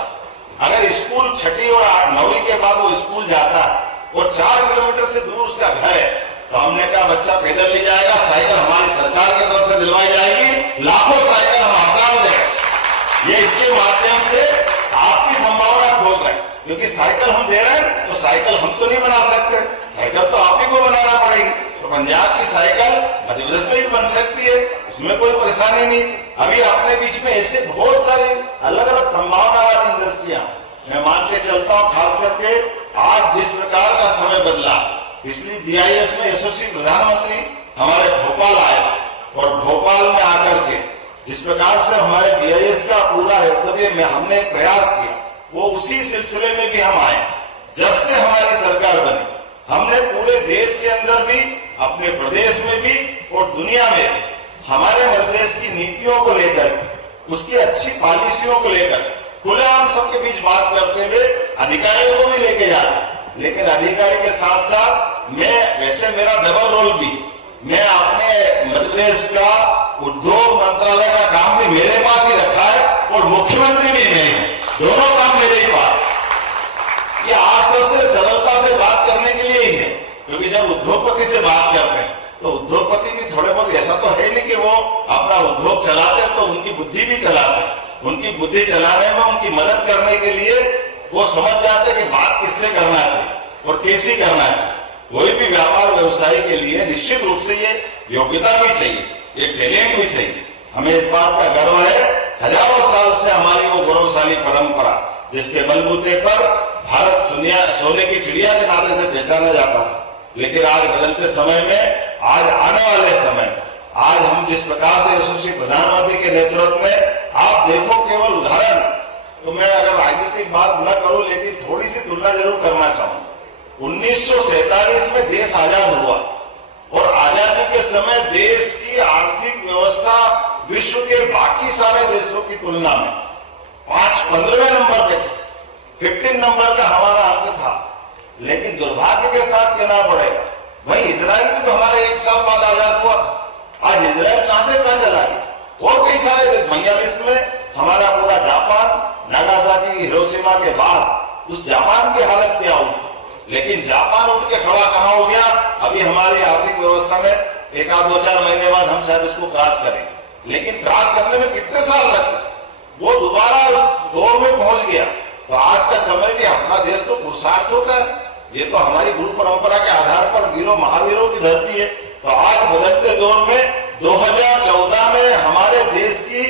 अगर स्कूल 6वीं और 9वीं के बाद वो स्कूल जाता है और 4 किलोमीटर से दूर उसका घर है, तो हमने कहा बच्चा पैदल नहीं जाएगा, साइकिल हमारी सरकार की तरफ से दिलवाई जाएगी, लाखों साइकिल हम आसान देंगे। ये इसके माध्यम से आपकी संभावना खोल रहे हैं, क्योंकि साइकिल हम दे रहे हैं तो साइकिल हम तो नहीं बना सकते, साइकिल तो आप ही को बनाना पड़ेगी। तो पंजाब की साइकिल मध्य प्रदेश में भी बन सकती है, इसमें कोई परेशानी नहीं। अभी अपने बीच में ऐसे बहुत सारी अलग अलग संभावना वाली इंडस्ट्रियां मैं मान के चलता हूँ। खास करके आज जिस प्रकार का समय बदला, इसलिए जीआईएस में यशस्वी प्रधानमंत्री हमारे भोपाल आए और भोपाल में आकर के जिस प्रकार से हमारे जीआईएस का पूरा वक्तव्य में हमने प्रयास किया, वो उसी सिलसिले में भी हम आए। जब से हमारी सरकार बनी हमने पूरे देश के अंदर भी, अपने प्रदेश में भी और दुनिया में भी हमारे मध्य प्रदेश की नीतियों को लेकर, उसकी अच्छी पॉलिसियों को लेकर खुलेआम सबके बीच बात करते हुए अधिकारियों को भी लेके जा रहे। लेकिन अधिकारी के साथ साथ मैं, वैसे मेरा डबल रोल भी, मैं अपने मध्य प्रदेश का उद्योग मंत्रालय का काम भी मेरे पास ही रखा है और मुख्यमंत्री भी मैं, दोनों काम मेरे ही पास। ये आप सबसे सरलता से बात करने के लिए ही है, क्योंकि जब उद्योगपति से बात करते हैं तो उद्योगपति भी थोड़े बहुत, ऐसा तो है नहीं कि वो अपना उद्योग चलाते, तो उनकी बुद्धि भी चलाते। उनकी बुद्धि चलाने में उनकी मदद करने के लिए वो समझ जाते कि बात किससे करना चाहिए और कैसे करना चाहिए। कोई भी व्यापार व्यवसाय के लिए निश्चित रूप से ये योग्यता भी चाहिए, ये टैलेंट भी चाहिए। हमें इस बात का गर्व है, हजारों साल से हमारी वो गौरवशाली परंपरा जिसके बलबूते पर भारत सोने की चिड़िया के नाते से पहचाना जाता था। लेकिन आज बदलते समय में, आज आने वाले समय में, आज हम जिस प्रकार से यशस्वी प्रधानमंत्री के नेतृत्व में, आप देखो केवल उदाहरण, तो मैं अगर राजनीतिक बात न करूं लेकिन थोड़ी सी तुलना जरूर करना चाहूंगा। 1947 में देश आजाद हुआ और आजादी के समय देश की आर्थिक व्यवस्था विश्व के बाकी सारे देशों की तुलना में 15वें नंबर पे थे, 15 नंबर का हमारा अंक था। लेकिन दुर्भाग्य के साथ कहना पड़ेगा, भाई इजराइल भी तो हमारे 1 साल बाद आजाद हुआ था। आज इजराइल कहां से कहां चला गया। और कई सारे 42 में हमारा पूरा जापान, नागासाकी, हिरोशिमा के बाद उस जापान की हालत क्या हुई थी। लेकिन जापान उठ के खड़ा कहां हो गया। अभी हमारी आर्थिक व्यवस्था में 1-2-4 महीने बाद हम शायद उसको क्रॉस करेंगे, लेकिन क्रॉस करने में कितने साल लगते, वो दोबारा उस दौर में पहुंच गया। तो आज का समय भी अपना देश तो पुरुषार्थ होता है, ये तो हमारी गुरु परंपरा के आधार पर वीरों महावीरों की धरती है। तो आज बदलते दौर में 2014 में हमारे देश की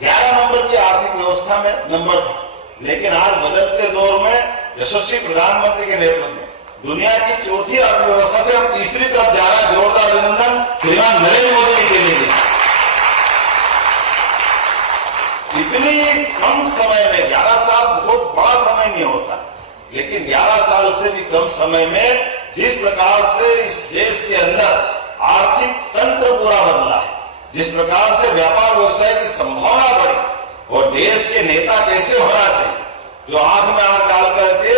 11 नंबर की आर्थिक व्यवस्था में नंबर था, लेकिन आज बदलते दौर में यशस्वी प्रधानमंत्री के नेतृत्व में दुनिया की चौथी अर्थव्यवस्था से हम तीसरी तरफ जा रहे हैं। जोरदार अभिनंदन श्रीमान नरेंद्र मोदी जी के लिए। इतनी कम समय में 11 साल बहुत बड़ा समय नहीं होता, लेकिन 11 साल से भी कम समय में जिस प्रकार से इस देश के अंदर आर्थिक तंत्र पूरा बदला है, जिस प्रकार से व्यापार व्यवसाय की संभावना बढ़ी और देश के नेता कैसे होना चाहिए, जो आंख में आंख डाल करके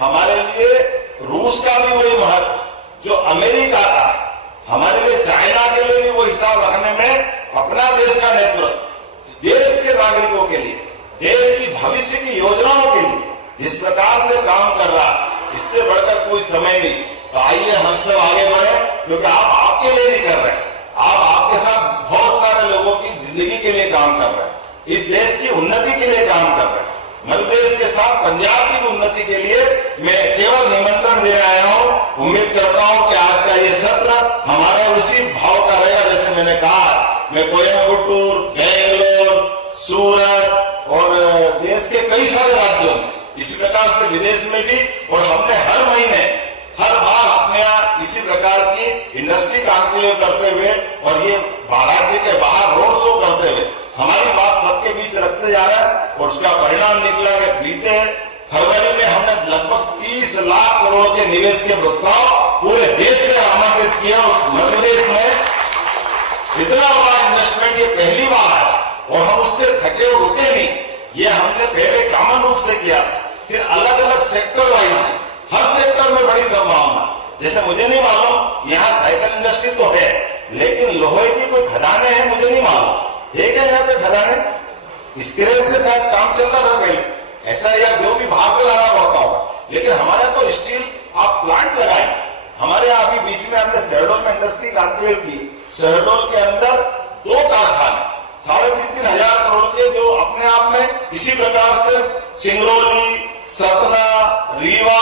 हमारे लिए रूस का भी वही महत्व जो अमेरिका का, हमारे लिए चाइना के लिए भी वो हिसाब रखने में अपना देश का नेतृत्व, देश के नागरिकों के लिए, देश की भविष्य की योजनाओं के लिए जिस प्रकार से काम कर रहा, इससे बढ़कर कोई समय नहीं। तो आइए हम सब आगे बढ़े, क्योंकि आप आपके लिए नहीं कर रहे, आप आपके साथ बहुत सारे लोगों की जिंदगी के लिए काम कर रहे हैं, इस देश की उन्नति के लिए काम कर रहे हैं। मध्य प्रदेश के साथ पंजाब की उन्नति के लिए मैं केवल निमंत्रण देने आया हूं। उम्मीद करता हूं कि आज का ये सत्र हमारे उसी भाव का रहेगा। जैसे मैंने कहा, मैं कोयम्बटूर, बेंगलोर, सूरत और देश के कई सारे राज्यों में, इसी प्रकार से विदेश में भी, और हमने हर महीने हर बार अपने यहाँ इसी प्रकार की इंडस्ट्री कॉन्क्लेव करते हुए और ये राज्य के बाहर रोड शो करते हुए हमारी बात सबके बीच रखते जा रहे हैं। और उसका परिणाम निकला कि बीते फरवरी में हमने लगभग 30 लाख करोड़ के निवेश के प्रस्ताव पूरे देश से आमंत्रित किया। मध्य प्रदेश में इतना बड़ा इन्वेस्टमेंट ये पहली बार है और हम उससे थके और रुके नहीं। ये हमने पहले कॉमन रूप से किया, फिर अलग अलग सेक्टर वाइज, हर सेक्टर में बड़ी संभावना। जैसे मुझे नहीं मालूम यहाँ साइकिल इंडस्ट्री तो है, लेकिन लोहे की कोई खदानें हैं मुझे नहीं मालूम, है क्या यहाँ पे खदानें? इसके वजह से शायद काम चलता रहा पहले, ऐसा या जो भी बाहर से लाना पड़ता होगा। लेकिन हमारे तो स्टील आप प्लांट लगाए, हमारे यहाँ अभी बीच में हमने शहडोल में इंडस्ट्री कॉन्क्लेव की। शहडोल के अंदर 2 कारखाने 3,500 करोड़ के, जो अपने आप में इसी प्रकार से सिंगरौली, सतना, रीवा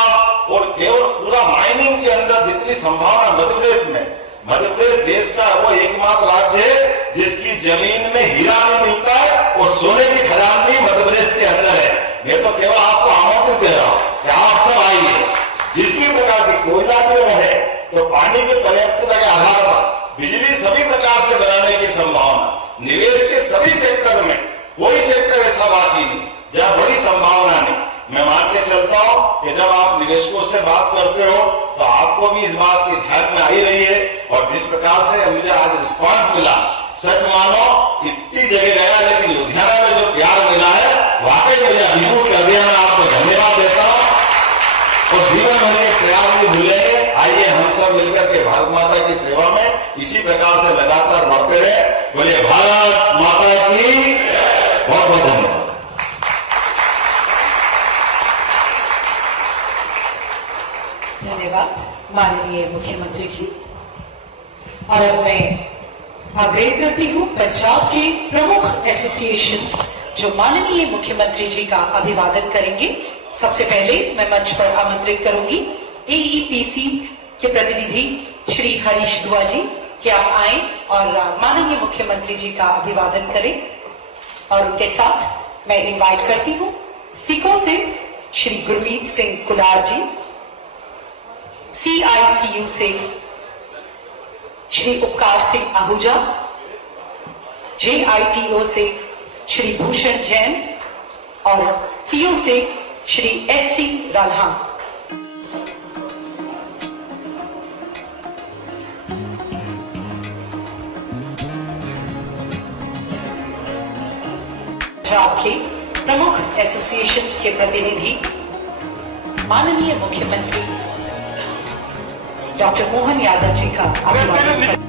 और केवल पूरा माइनिंग के अंदर जितनी संभावना मध्य प्रदेश में, मध्य प्रदेश देश का वो एकमात्र राज्य है जिसकी जमीन में हीरा नहीं मिलता है और सोने की खदान भी मध्य प्रदेश के अंदर है। मैं तो केवल आपको आमंत्रित दे रहा हूं कि आप सब आइए। जिस भी प्रकार की कोयला में रहे तो पानी की पर्याप्तता के आधार पर बिजली सभी प्रकार से बनाने की संभावना, निवेश के सभी सेक्टर में कोई सेक्टर ऐसा बाकी नहीं जहां बड़ी संभावना नहीं। मैं मान के चलता हूं कि जब आप निवेशकों से बात करते हो तो आपको भी इस बात की ध्यान में आई रही है। और जिस प्रकार से मुझे आज रिस्पांस मिला, सच मानो इतनी जगह गया लेकिन लुधियाना में जो प्यार मिला है, वाकई मुझे अभिभूत कर दिया। मैं आपको धन्यवाद देता हूं और जीवन भर के प्यार नहीं भूलेंगे। आइए हम सब मिलकर के भारत माता की सेवा में इसी प्रकार से लगातार बढ़ते रहे। बोले भारत माता की। बहुत बहुत धन्यवाद। धन्यवाद। माननीय मुख्यमंत्री जी। और अब मैं आग्रह करती हूँ पंजाब के प्रमुख एसोसिएशंस जो माननीय मुख्यमंत्री जी का अभिवादन करेंगे। सबसे पहले मैं मंच पर आमंत्रित करूंगी AEPC के प्रतिनिधि श्री हरीश दुआ जी कि आप आए और माननीय मुख्यमंत्री जी का अभिवादन करें। और उनके साथ मैं इनवाइट करती हूँ फिको से श्री गुरमीत सिंह कुलार जी, CICU से श्री उपकार सिंह आहूजा, JITO से श्री भूषण जैन और FIO से श्री SC राल्हा। पंजाब के प्रमुख एसोसिएशंस के प्रतिनिधि माननीय मुख्यमंत्री डॉक्टर मोहन यादव जी का अभिवादन।